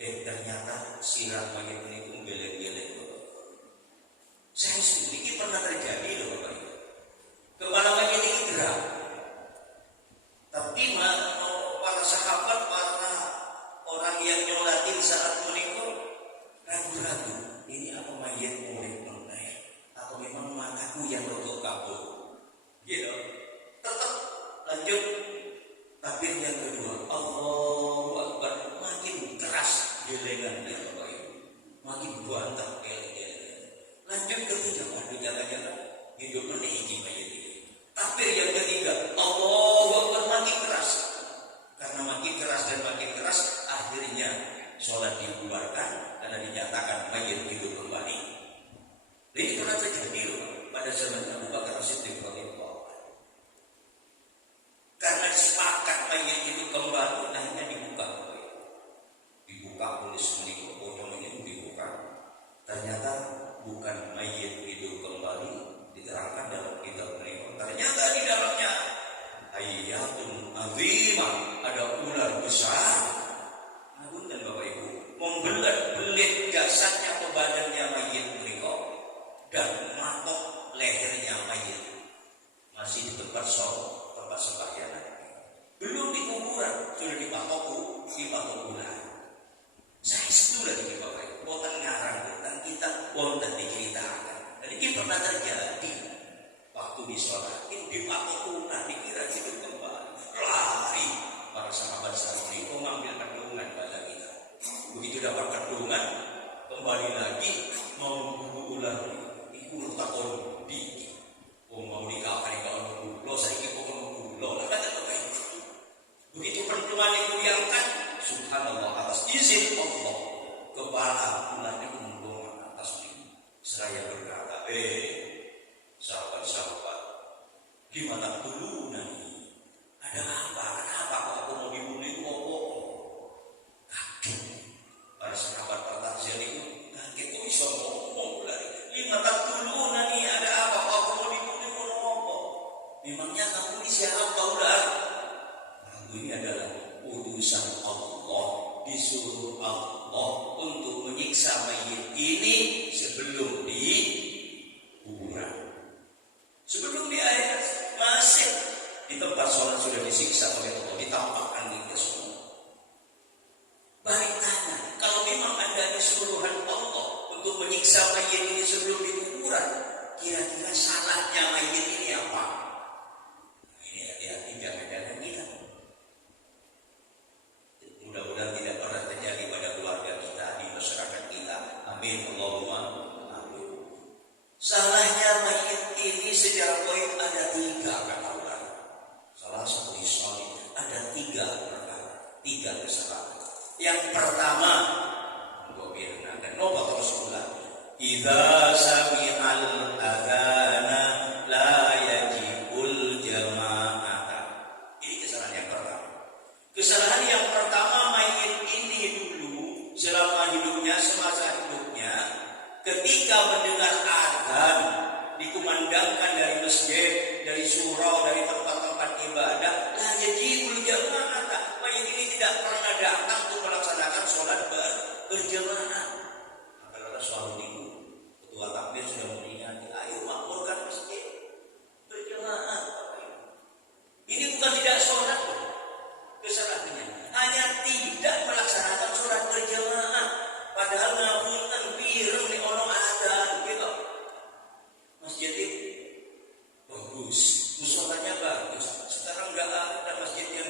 Ternyata sirah mayit ini pun geleng-geleng. Saya sendiri pernah terjadi loh Bapak Ibu. Kepala mayit ini gerak. Tapi para sahabat, para orang yang nyolatin saat menikah ragu-ragu, ini apa mayat murid mengenai atau memang mataku yang rotok kabur gitu. Tetap lanjut perempuan tak lanjut ketiga, waduh jangan-jangan hidup menaiki mayat ini. Takbir yang ketiga, Allahu Akbar, makin keras. Karena makin keras dan makin keras, akhirnya sholat dibubarkan karena dinyatakan mayat hidup kembali. Ini pernah terjadi loh pada zaman Abu Bakar Siddiq radhiyallahu anhu. Karena sepakat mayat hidup kembali, akhirnya dibuka tulis menikah bodoh ini dibuka. Ternyata bukan mayat hidup kembali, diterangkan dalam kitab menikah. Ternyata di dalamnya hayatun azimah, ada ular besar. Agung dan Bapak Ibu membelit-belit jasadnya ke badannya mayat menikah dan matok lehernya mayat. Masih di tempat sembahyang. Belum di kuburan, sudah dipatok ular. Saya itu lagi di Bapak Ibu, boten ngarang tentang kita, wonten diceritakan. Dan ini pernah terjadi waktu disolatin dipatok ular, dikira hidup kembali. Lari para sahabat santri mengambil kandungan pada kita. Begitu dapat kandungan, kembali lagi mau bunuh ular. Iku takon di, mau dikafani kalau bulo, saya ikut bulo. Begitu perempuan itu diangkat, subhanallah, atas izin Allah, kepala ular itu memblong atas ini. Saya berkata, sahabat-sahabat, gimana dulu nanti? Ada apa? Kenapa kok aku mau dibunuh itu? Kaget. Para sahabat pertanyaan itu kaget, kok bisa ngomong ular? Gimana dulu nanti? Ada apa? Kok aku mau dibunuh itu? Memangnya kamu ini siapa ular? Ini adalah utusan Allah, disuruh Allah untuk menyiksa mayit ini sebelum di kuburan. Sebelum di akhirat masih di tempat sholat sudah disiksa oleh Allah, ditampakkan kita semua. Balik tanya, kalau memang ada disuruhan Allah untuk menyiksa mayit ini sebelum di kuburan, kira-kira salahnya mayit ini apa? Ini hati-hati, jangan-jangan kita. Mudah-mudahan tidak pernah terjadi pada keluarga kita, di masyarakat kita. Amin, Allahumma amin. Salahnya mayit ini secara poin ada 3 kata ulama. Salah satu soal ada 3 perkara, 3 kesalahan. Yang pertama, gue bilang dan nopo terus ulang. Idza sami'al adzana la yajibul jama'ah. Ini kesalahan yang pertama. Kesalahan yang pertama, mayit ini dulu selama hidupnya, semasa hidupnya, ketika mendengar adzan dikumandangkan dari masjid, dari surau, dari tempat-tempat ibadah, la yajibul jama'ah. Mayit ini tidak pernah datang untuk melaksanakan sholat berjamaah. Maka ada suatu minggu, ketua takbir sudah mengingatkan, ayo makmurkan masjid berjamaah. Ini bukan tidak sholat. Kesalahannya hanya tidak melaksanakan sholat berjamaah, padahal ngapunten pireng di ono adzan gitu. Masjid itu bagus, musholanya bagus. Sekarang enggak ada masjid yang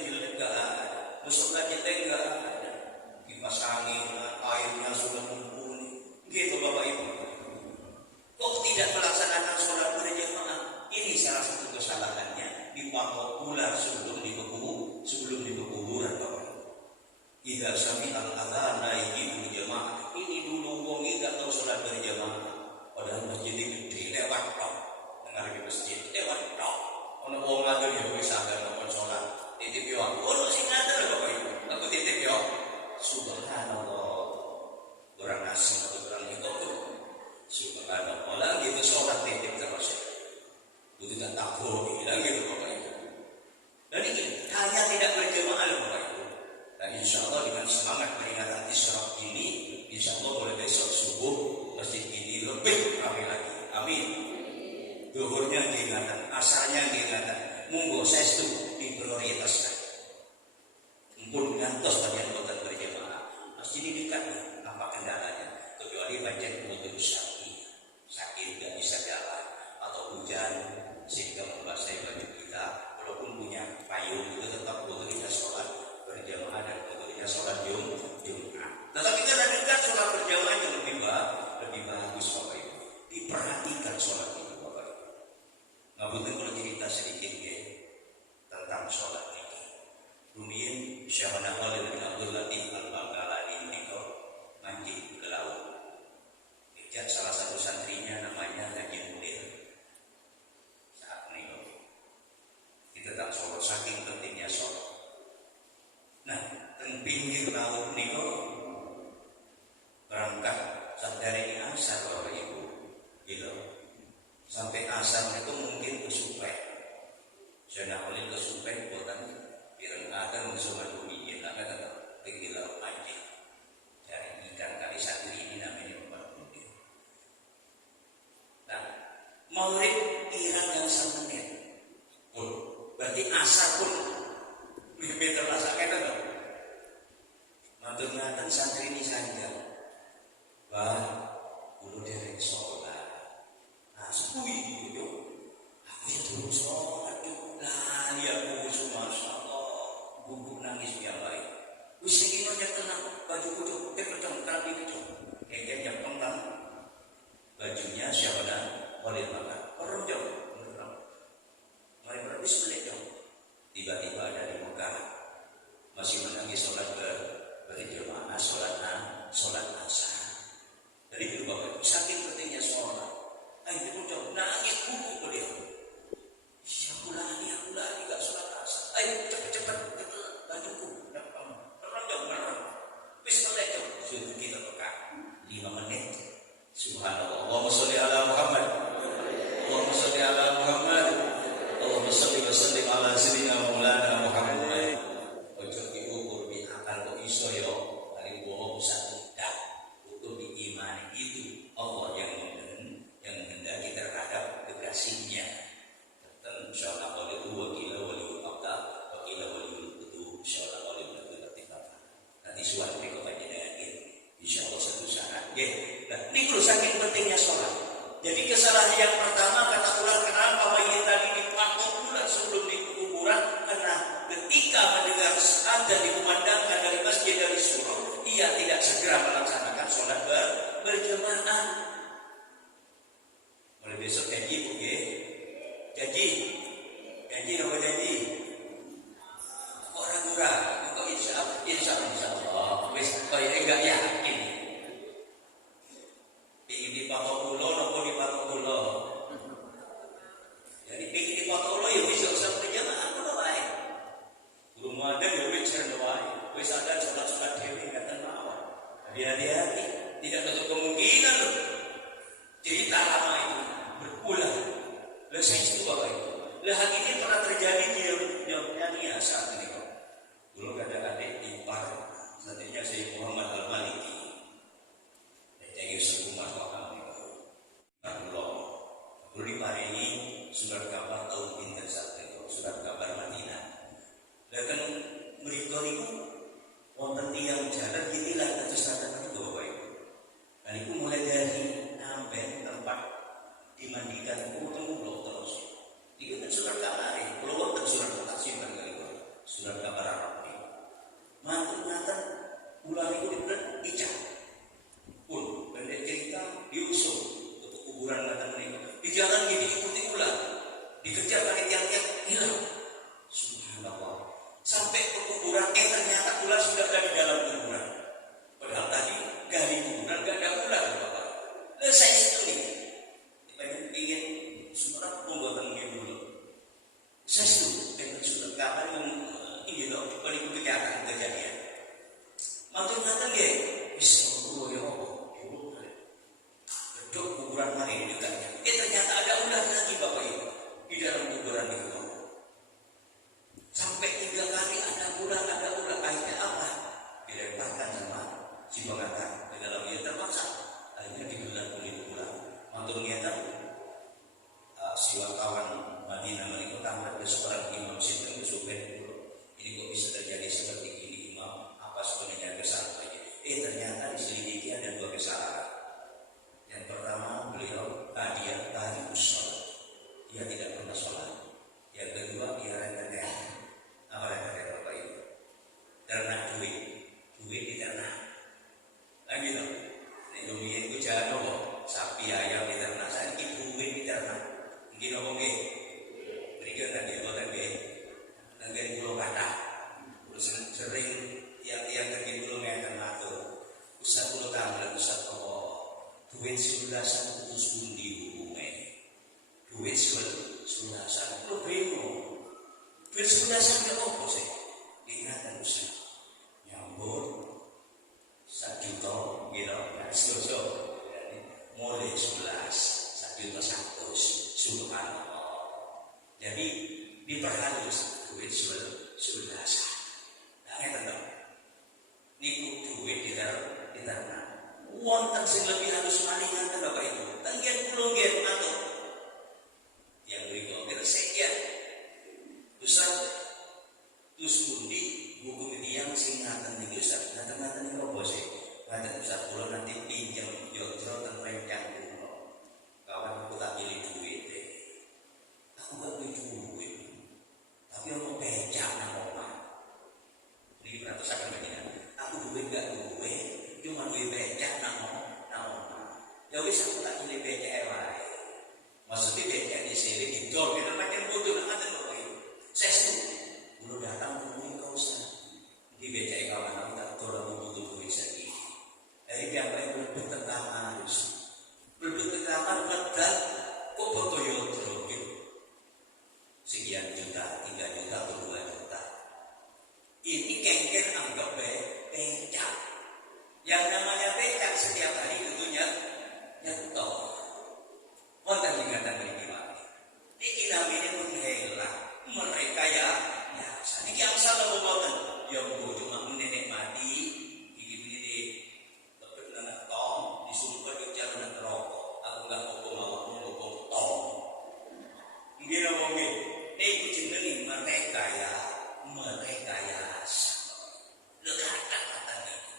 sama dunia lah kata pergi laut aja cari ikan kali satu ini namanya Bapak Budi. Nah, Maulid irang yang semenit pun berarti asar pun meter masak kata tak mantul ngatan santri ini saja bah kulo derek sholat nah sepui yo aku ya turun sholat yo lah dia aku masya Allah bubuk nangis dia baik wis iki aja tenang baju kudu ketong kali itu kayaknya yang pengang bajunya siapa dah boleh makan orang jauh mari berbis balik jauh tiba-tiba ada di Mekah masih menangis sholat berjamaah sholat asar dari itu bapak saking pentingnya sholat itu jauh nangis buku dia aku lagi gak sholat asar cepet bajuku orang jauh merem bis balik jauh sudah kita Mekah 5 menit subhanallah Allahumma sholli ala Muhammad Allahumma sholli ala Muhammad Allahumma sholli wa sallim ala sayyidina Maulana Muhammad ojo diukur di akal kok iso yo dari bohong satu dak ukur di iman itu Allah yang menghendaki terhadap kekasihnya dan insyaallah oleh wakil waliul aqdar wakil waliul qutub insyaallah oleh berarti nanti suatu kepada dengan ini insyaallah satu saat nggih nah niku saking pentingnya sholat jadi kesalahan yang pertama kata ulama kenapa bayi tadi dipatok bulan sebelum dikuburan karena ketika mendengar azan dikumandangkan dari masjid dari surau ia tidak segera melaksanakan sholat berjamaah. Mulai besok janji bu ya janji apa janji orang murah kok insya Allah wis kaya enggak yakin di patok pulau nopo di patok pulau jadi pengen di patok pulau ya bisa usah berjamaah apa baik rumah ada ya wis cerewai wis ada sholat dewi kata mawon hati-hati tidak ada kemungkinan loh cerita lama itu berulang lah saya itu bapak itu lah hal ini pernah terjadi di dunia saat ini kok dulu ada adik ipar satunya Syekh Muhammad Al-Maliki jadi sekumar wakam Allah perlu diparingi surat kabar tahun pinter saat itu surat kabar Madinah dan kan mereka itu wonten tiang jalan jadilah terus kata itu bapak wonten sing lebih halus maningan kan Bapak Ibu. Tanggen kula nggih matur. Yang mriku gresik ya. Ustaz terus pundi hukum tiyang sing ngaten iki Ustaz. Ngaten-ngaten iki apa sih? Ngaten Ustaz kula nanti pinjem yotro ten rencang kula. Kawan aku tak pilih duit deh. Aku gak pilih duit. Tapi ono becak nang omah. Iki beratus akan begini. Aku duit gak duit, cuma duit becak nang omah. Ya wis aku tak pilih becak wae. Maksudnya becak di sini didol kita makin bodoh nang ngaten kok. Sesu. Kulo datang temui kau Ustaz. Di becak kawan aku tak dol aku butuh duit saiki. Dari piyambake mlebu teng kamar wis. Mlebu teng kamar medal kok foto yotro gitu. Sekian juta, 3 juta atau 2 juta. Ini kengken anggap becak. Yang namanya becak setiap hari tentunya nyetok. Wonten ingatan mriki wae. Niki namine pun helah. Mereka ya niki yang salah boten. Ya mbo cuma nenek mati iki tapi nang tong disumpah di jalan rokok. Aku enggak ngomong tong. Nggih apa nggih? Niku jenenge mereka ya lekatan niku.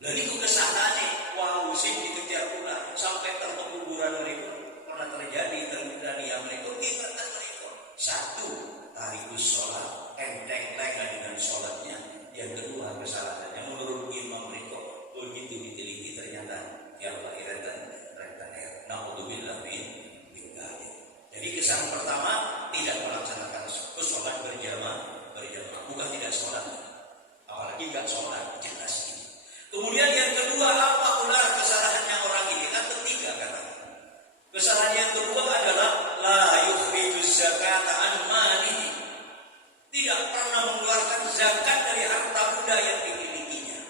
Lha niku kesalahan wau sing dikejar pula sampai terkuburan mereka pernah terjadi dan yang mereka kita mereka. Satu, tarikus sholat enteng-entengan dengan sholatnya. Yang kedua, kesalahannya menurut imam mereka begitu diteliti ternyata yang lahiran dan rentenir. Na'udzubillah min dzalik. Jadi kesalahan pertama tidak melaksanakan sholat berjamaah, bukan tidak sholat, apalagi enggak sholat, jelas ini. Kemudian yang kedua, apa ular kesalahannya orang ini? Kan ketiga katanya. Kesalahan yang kedua adalah la yukhrijuz zakata an malihi. Tidak pernah mengeluarkan zakat dari harta benda yang dimilikinya.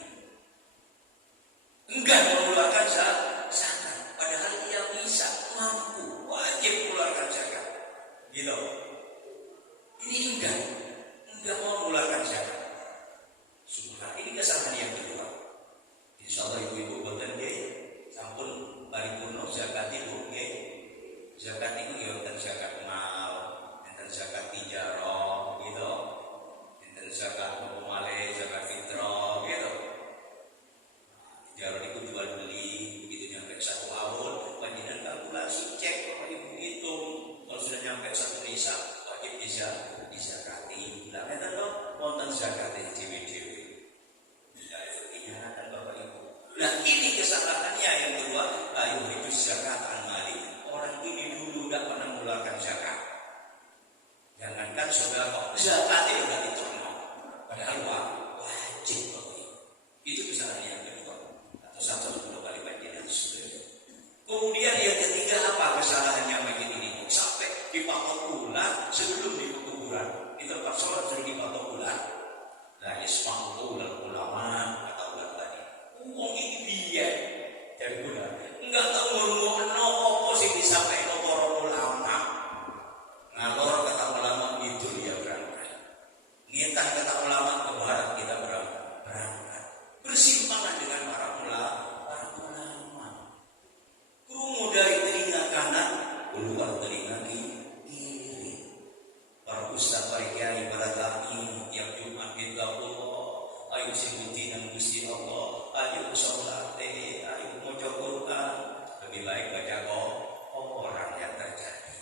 Enggak mengeluarkan zakat, padahal dia bisa, mampu, wajib mengeluarkan zakat. Gitu. Ini enggak mau mengeluarkan zakat. Subhanallah, ini kesalahan yang kedua. Insyaallah ibu-ibu boten nggih sampun paripurna zakat ibu nggih. Zakat niku ya wonten zakat mal, wonten zakat tijarah gitu. Wonten zakat malih, zakat fitrah gitu. Tijarah niku jual beli begitu nyampe 1 tahun, panjenengan kalkulasi cek kalau ibu hitung kalau sudah nyampe 1 desa wajib dizakati. Lah ngeten to wonten zakat dhewe-dhewe. Nah ini kesalahannya yang kedua, ayo itu zakat al-mali. Orang ini dulu tidak pernah mengeluarkan zakat. Jangankan sedekah, zakatnya sudah diterima. Padahal wajib. Itu kesalahan yang kedua. Atau satu atau 2 kali bagian sudah. Kemudian yang ketiga apa kesalahannya begini ini? Sampai dipatok bulan sebelum di kuburan. Di tempat sholat sudah dipatok bulan. Nah yasma'u ulama. Wong iki piye? Dari kula enggak tahu ngomongno apa sing disampaikan para ulama. Ngalor kata ulama itu ya berangkat. Ngitan kata ulama ke barat kita berangkat. Bersimpangan dengan para ulama. Krungu dari telinga kanan keluar telinga kiri. Para ustaz, para kiai, para dai yang Jumat kita ayo sebutin nama Gusti Allah, ayo sholat, ayo maca Quran. Lebih baik baca orang yang terjadi.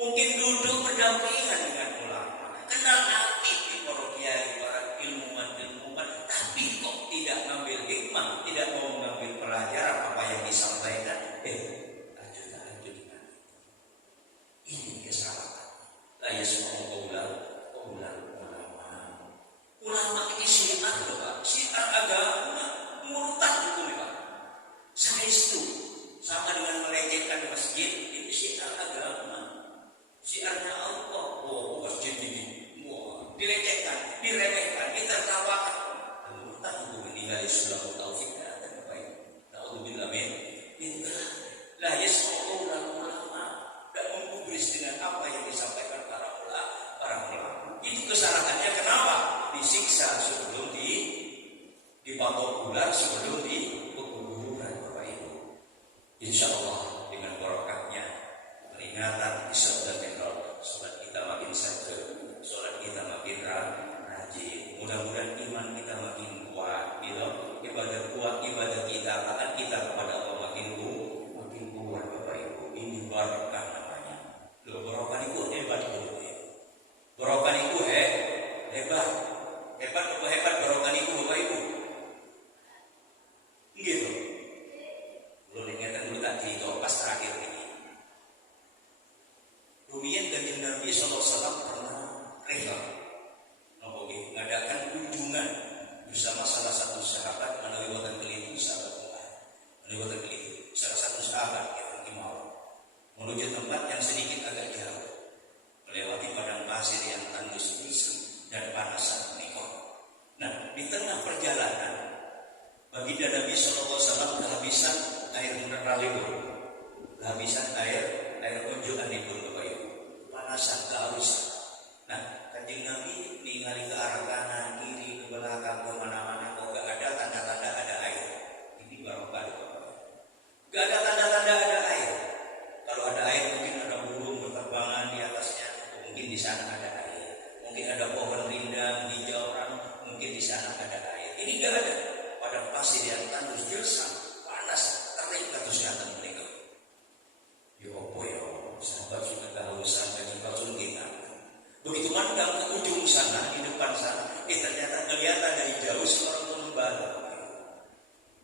Mungkin duduk berdampingan dengan ulama, kenal hati di para kiai, para ilmuwan, tapi kok tidak ngambil hikmah, tidak mau mengambil pelajaran apa yang disampaikan. Lanjutkan. Ini kesalahan. Lah semua ulama ini syiar loh Pak, syiar agama, murtad itu nih Pak. Saya itu sama dengan melecehkan masjid, ini syiar agama, syiarnya Allah. Oh masjid ini, wah dilecehkan, diremehkan, ditertawakan. Murtad itu meninggal Islam taufik dan baik. Nauzubillah min la yasma'u ulama dan menggubris dengan apa yang disampaikan para ulama. Itu kesalahannya kenapa? Disiksa sebelum dipatok dipatok ular sebelum di pekuburan Bapak Ibu. Insya Allah dengan barokahnya peringatan Isra dan Mi'raj, sholat kita makin saja, sholat kita makin rajin. Mudah-mudahan iman kita makin kuat, ibadah kuat, ibadah kita, taat kita kepada Allah makin kuat Bapak Ibu. Ini barokah namanya. Loh, barokah itu hebat Bapak Ibu. Barokah itu hebat. Hebat barokah itu Bapak Ibu. Gitu. Belum ingatkan dulu tadi itu pas terakhir ini. Rumian dari Nabi SAW pernah rela mengadakan kunjungan bersama salah satu sahabat melalui watan keliling sahabat Tuhan. Melalui watan keliling salah satu sahabat yang pergi mau menuju tempat yang sedikit agak jauh, melewati padang pasir yang tandus dan panasan menikah. Nah, di tengah perjalanan baginda Nabi SAW kehabisan air mineral itu, kehabisan air kunjungan itu Bapak Ibu, panasan, kehausan. Nah, Kanjeng Nabi ningali ke arah kanan, kiri, ke belakang, ke mana-mana, kok gak ada tanda-tanda ada air. Ini barokah Bapak. Gak ada tanda-tanda ada air. Kalau ada air mungkin ada burung berterbangan di atasnya, mungkin di sana ada air. Mungkin ada pohon rindang, hijau, mungkin di sana ada air. Ini gak ada. Padang pasir yang tandus gersang, panas, terik katus nyata mereka. Ya apa ya, sahabat sudah kehausan dan kalsun kita. Begitu mandang ke ujung sana, di depan sana, ternyata kelihatan dari jauh seorang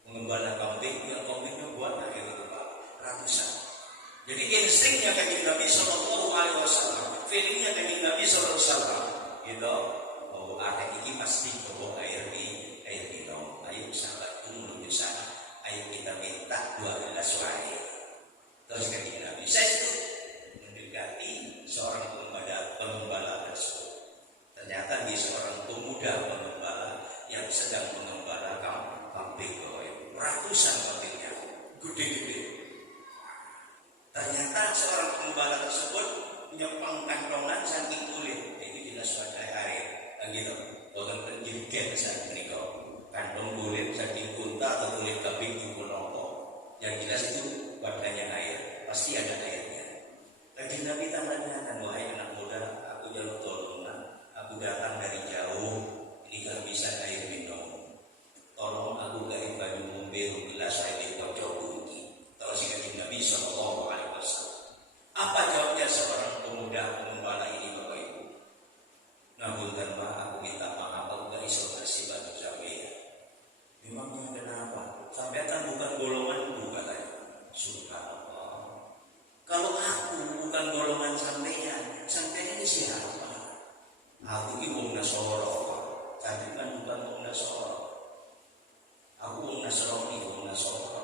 pengembala kambing, yang kambingnya buat air itu Pak, ratusan. Jadi instingnya Kanjeng Nabi SAW, feelingnya Kanjeng Nabi SAW, gitu. Oh, ada ini pasti bawa air minum. Ayo sahabat itu menuju sana. Ayo kita minta 12 air. Terus Kanjeng Nabi saya mendekati seorang pengembala tersebut. Ternyata dia seorang pemuda pengembala yang sedang mengembala kambing. Ratusan kambingnya, gede-gede. Ternyata seorang pengembala tersebut punya pangkantongan saking kulit. Itu jelas pada air. Gitu. Orang penjelikan saat ini kantong kulit saking kunta atau kulit kambing itu nopo. Yang jelas itu wadahnya air. Pasti ada airnya. Kanjeng Nabi tanyakan, wahai anak muda, aku jalur tolongan. Aku datang dari jauh. Ini kehabisan air minum. Tolong aku gak banyu mobil gelas air di pojok bumi. Tahu si Kanjeng Nabi SAW. Apa jawabnya seorang pemuda pengembala ini Bapak Ibu? Ngapunten Pak, aku minta maaf aku gak isolasi bagi sampean. Memangnya kenapa? Sampai kan bukan golongan itu katanya. Subhanallah. Kalau aku bukan golongan sampean ini siapa? Aku ini wong Nasoro. Tapi kan bukan wong Nasoro. Aku wong Nasrani, wong Nasoro.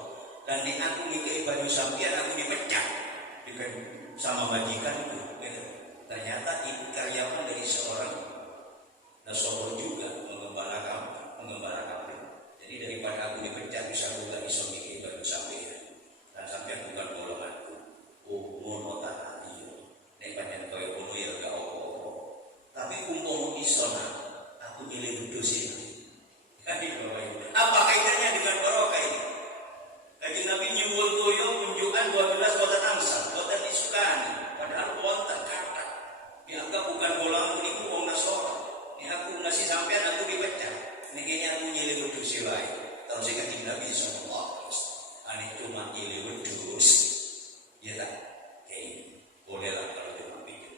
Dan di aku ngikei baju sampean aku dipecat dengan sama majikan itu. Ternyata itu karyawan dari seorang Nasoro juga mengembala kambing. Jadi daripada aku dipecat bisa aku gak bisa ngikei baju sampean. Dan sampean bukan golonganku. Oh, ngono ta iyo. Nek pancen koyo ngono ya gak apa-apa. Tapi umpama isona aku milih dosen. Apa kaitannya dengan barokah ini? Kanjeng Nabi nyuwun toyo kunjungan 12 kota angsal, kota disukani, padahal wonten kata. Dianggap bukan golongan niku wong Nasoro. Ini aku ngasih sampean aku dipecat. Niki aku nyilih wedhus wae. Terus Kanjeng Nabi sallallahu alaihi wasallam, ane cuma nyilih wedhus. Ya tak? Boleh lah kalau cuma pikir.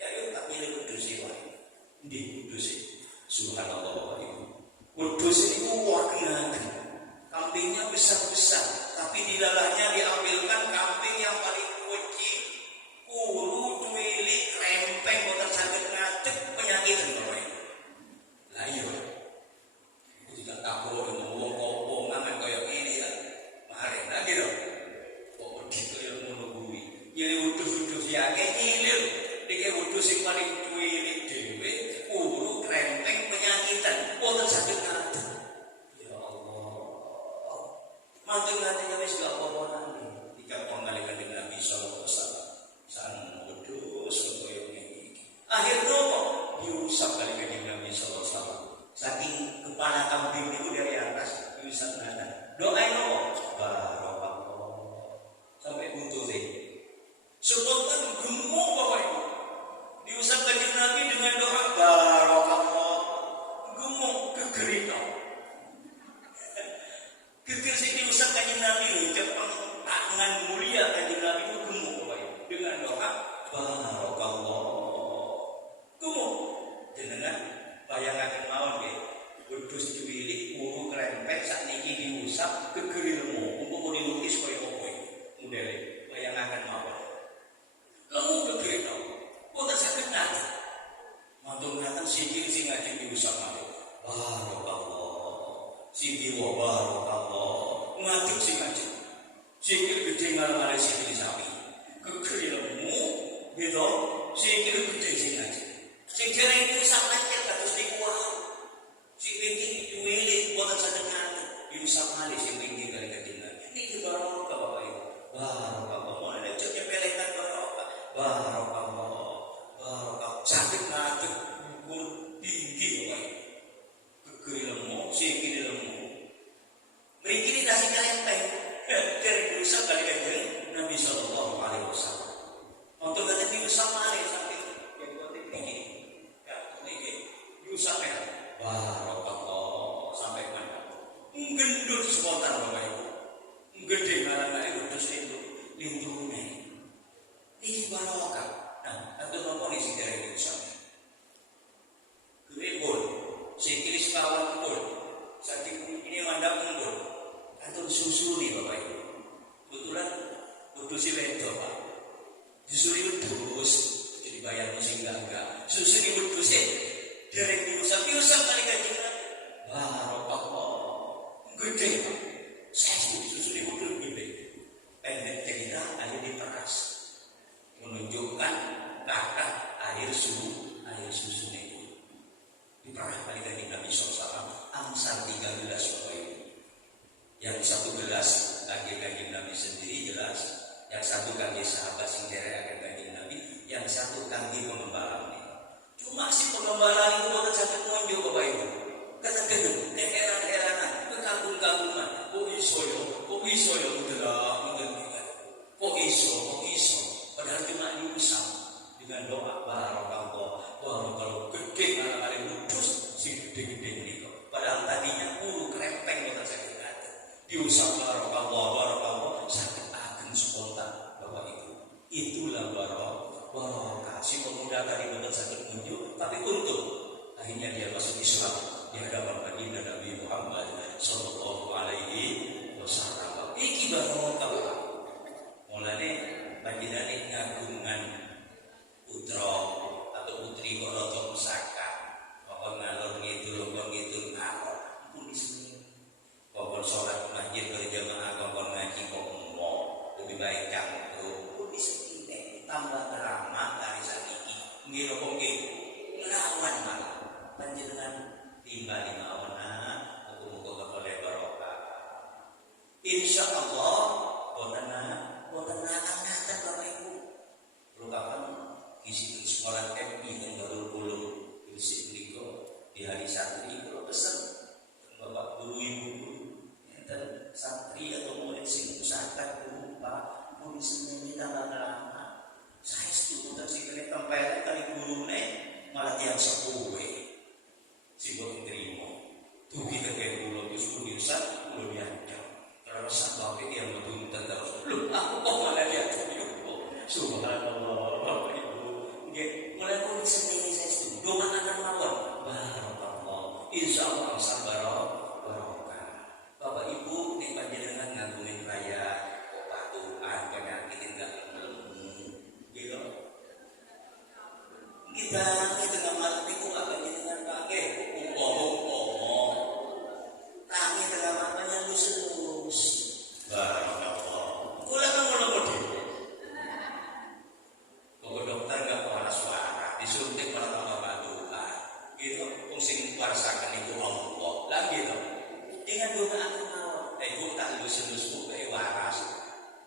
Ya yuk tak nyilih wedhus wae. Ndi wedhus? Subhanallah Ibu. Wedhus itu warna kambingnya besar-besar, tapi di dalamnya diambilkan kambing yang paling kecil, kuru, cuilik, rempeng, boten saged ngacek penyakit ngono. Lah iya. Tidak tahu ngomong omongan kaya ngene ya. Mari lagi lho. Kok dikoyo ngono kuwi. Nyilih wedhus-wedhus ya nyilih. Iki wedhus sing paling cuilik dhewe, kuru, rempeng, penyakitan, boten saged ngacek. Mantul nantinya wis gak apa-apa nanti. Jika bayangaken mawon nggih. Wedhus cilik uru krempek sakniki diusap gegeri lemu. Umpama dilukis kaya apa iki? Modele bayangaken mawon. Lemu gegeri to. Boten saged nate. Matur ngaten sikil sing ajeng diusap mawon. Barakallah. Siti wa barakallah. Ngadeg sing ajeng. Sikil gede ngarep-arep sikil sapi. Gegeri lemu gitu. Sikil gede sing ajeng. Sing dereng diusap nate kados niku wae. Sing penting duwe boten saged nate. Diusap malih sing penting kali kadina. Niki barokah Bapak Ibu. Barokah mulane aja nyepelekan barokah. Barokah. Saged nate ukur tinggi Bapak Ibu. Gegeri lemu, sikil lemu. Mriki dasi kalempeng. Dereng diusap kali kadina Nabi sallallahu alaihi wasallam. Untuk kata diusap malih sampai yang penting tinggi. Ya, niki diusap ya. Barokah sampai mana? Gendut spontan Bapak Ibu. Gede ngaran-ngaran wedhus itu lintune. Iki barokah. Nah, atau napa isi dereng diusap. Gede bol, sikil sekawan bol. Saking ini mandap bol. Atau susuri Bapak Ibu. Kebetulan wedhus wedok Pak. Susuri wedhus. Jadi bayar sing enggak. Susuri wedhus dereng diusap kali kanjeng. Barokah. Gede. Saya susuri wedhus gede. Pendek cerita ayo diperas. Menunjukkan kakak air susu itu. Diperas kali kanjeng Nabi SAW. Amsal 13 Bapak Ibu. Yang satu gelas kaki kanjeng Nabi sendiri jelas. Yang satu kaki sahabat sing derek kanjeng Nabi. Yang satu kaki pengembala. Cuma si pengembala itu boten saged nunjuk Bapak Ibu. Kadang-kadang heran-heranan, kekagung-kagungan. Kok iso ya mudah. Kok iso. Padahal cuma diusap dengan doa barokah gede anak-anak wedhus sing gede-gede niku. Padahal tadinya uru krempeng boten saged nate. Diusap barokah saged ageng spontan Bapak Ibu. Itulah barokah. Si pemuda tadi boten saged nunjuk, tapi untung akhirnya dia masuk Islam di hadapan baginda Nabi Muhammad sallallahu alaihi wasallam. Iki barokah. Mulane panjenengane ngagungan putra atau putri kok rada pusaka. Kok ngalor ngidul ngalor. Pun disini. Kok salat masjid berjamaah kok ngaji kok lebih baik cangkruk. Pun disini tambah ramah dari sakiki. Nggih napa nggih? Nglawan malah. Panjenengan timbali mawon muga-muga oleh barokah. Insyaallah boten nakal-nakal Bapak Ibu. Rukapan isi sekolah MI yang baru belum isi beliau di hari santri kalau pesan Bapak guru ibu dan santri atau murid sing usahakan guru Pak pun sini tambah lama. Saya setuju dan si kene tempel kali gurune malah tiang sepuwe. Si boten terima. Tugi keke kula wis diusap kula diancam. Kalau sampai yang betul terus belum aku kok malah diancam yo. Subhanallah Bapak Ibu. Nggih, mulai pun sendiri saya setuju. Doa akan mawon. Barakallah. Insyaallah sabar barokah. Bapak Ibu nek panjenengan ngagungan raya kok patuhan penyakit enggak lemu. Gitu. Kita tengah malam niku akan jenengan pakai umpama kami tengah matanya lus. Barakallah. Kula kan ngono dhewe. Kok dokter enggak pernah suara, disuntik malah tambah patuhan. Gitu, sing warsakan itu Allah. Lah gitu. Dengan doa aku mau tak lus buke waras.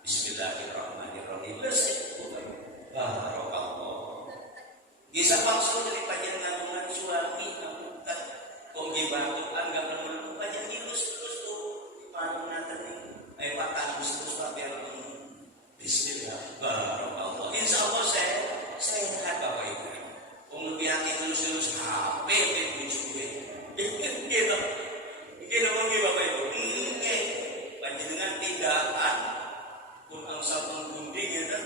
Bismillahirrahmanirrahim. Barakallah. Bisa maksud dari panjenengan dengan suami kamu kan kok bantu enggak perlu panjenengan terus tuh panjenengan tadi patah terus biar bismillah barakallah. Insyaallah saya sehat Bapak Ibu. Kemudian terus HP dicuci. Gitu. Gitu Bapak Ibu. Panjenengan tindakan pun angsal menggunting ya kan.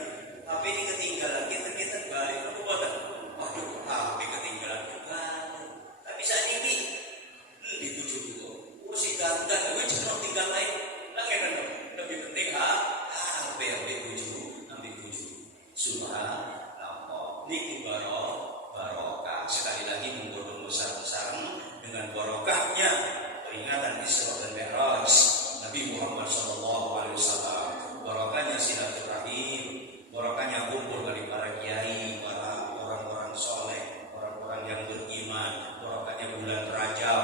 HP ini ketinggalan kita balik ke kota. Waduh, HP ketinggalan juga. Tapi saya peringatan Isra dan Mi'raj Nabi Muhammad SAW, barokahnya silaturahim, barokahnya kumpul dari para kiai, para orang-orang soleh, orang-orang yang beriman, barokahnya bulan Rajab.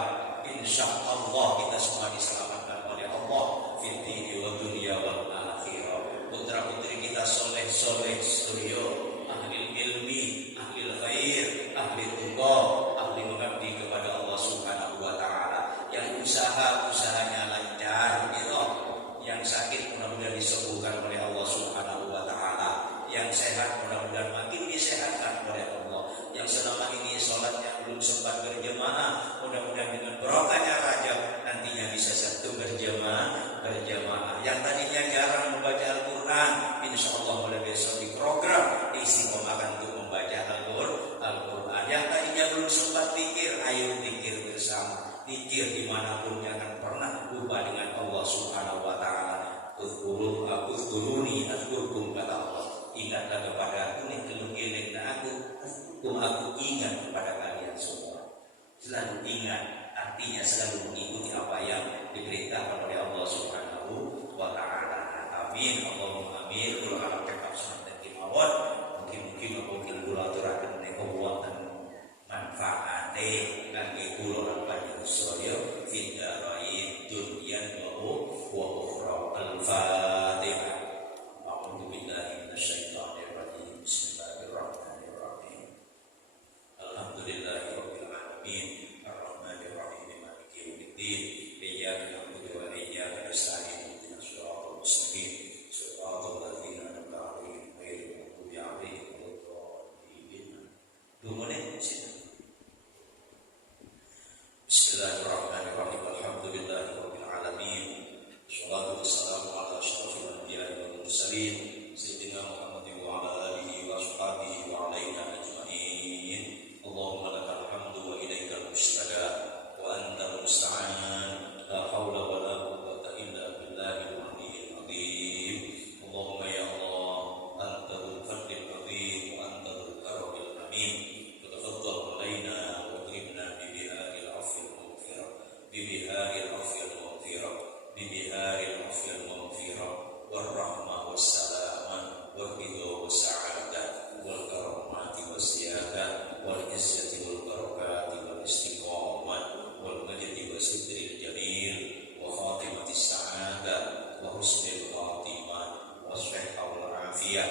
Insya Allah kita semua diselamatkan oleh Allah fid dini wa dunya wal akhirah. Putra putri kita soleh sedoyo, ahli ilmi, ahli khair, ahli tuqa, ahli mengabdi kepada Allah Subhanahu wa taala. Yang usahanya lancar gitu, yang sakit mudah-mudahan disembuhkan oleh Allah Subhanahu wa taala, yang sehat mudah-mudahan makin disehatkan oleh Allah, yang selama ini sholatnya belum sempat berjamaah mudah-mudahan dengan barokahnya Rajab nantinya bisa satu berjamaah, yang tadinya jarang membaca Al-Quran insya Allah mulai besok di program diistiqomahkan untuk membaca Al-Quran, yang tadinya belum sempat pikir, ayo pikir bersama, pikir dimanapun jangan pernah lupa dengan Allah Subhanahu wa taala. Uzkuruni azkurkum, kata Allah, ingatlah kepada aku nih geleng-geleng aku ingat kepada kalian semua. Selalu ingat artinya selalu mengikuti apa yang diperintahkan oleh Allah Subhanahu wa taala. Amin, Allahumma amin. Kula alam cekap semanten kemawon, mungkin mungkin kula aturaken nek wonten manfaate kangge kula lan panjenengan sedaya fid dharain dunya wa ukhra. Al-Fatihah. A'udzu billahi minasyaitonir rajim. Bismillahirrahmanirrahim. Alhamdulillahirabbil alamin. Arrahmanir rahim. Maliki yaumiddin. Iyyaka na'budu wa iyyaka nasta'in. Ihdinas siratal mustaqim. Siratal ladzina an'amta 'alaihim ghairil maghdubi 'alaihim waladdallin. Bismillahirrahmanirrahim. Alhamdulillahirabbil alamin. Wassalatu wassalamu ala asyrafil anbiya'i wal mursalin sayyidina Muhammadin wa ala alihi wa sahbihi wa alaina ajma'in. Allahumma lakal hamdu wa ilaikal mustada wa antal musta'an, la haula wa la quwwata illa billahil aliyyil azim. Allahumma ya Allah, anta dzul fadlil azim wa anta dzul karamil amin. Tatafaddal alaina wa akrimna bi biharil afwil maghfirah, bi biharil afwil maghfirah, ببهار العفو والمغفرة والرحمة والسلامة والرضا والسعادة والكرامات والزيادة والعزة والبركات والاستقامة والمجد والستر الجميل وخاتمة السعادة وحسن الخاتمة والصحة والعافية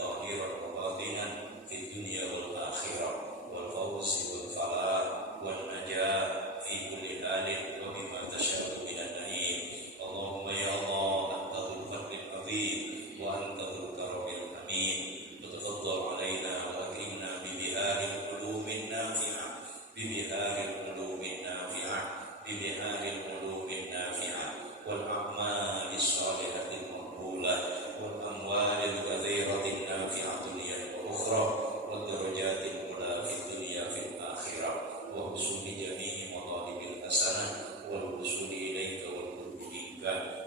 ظاهرا وباطنا في الدنيا والآخرة والفوز والفلاح والنجاة في كل حال وبما تشاء من النعيم. Allahumma ya Allah, anta dzul fadlil azim wa anta dzul karamil amin. Tatafaddal alaina wa akrimna bi biharil ulumin nafi'ah, bi biharil ulumin nafi'ah, bi biharil ulumin nafi'ah wal a'malis shalihatil maqbulah wal amwalil katsiratin nafi'atin wa ukhra wad darajatil ula fid dunya fil akhirah wa husni jami'i madalibil hasanah wal wusuli ilaika wal qurbi minka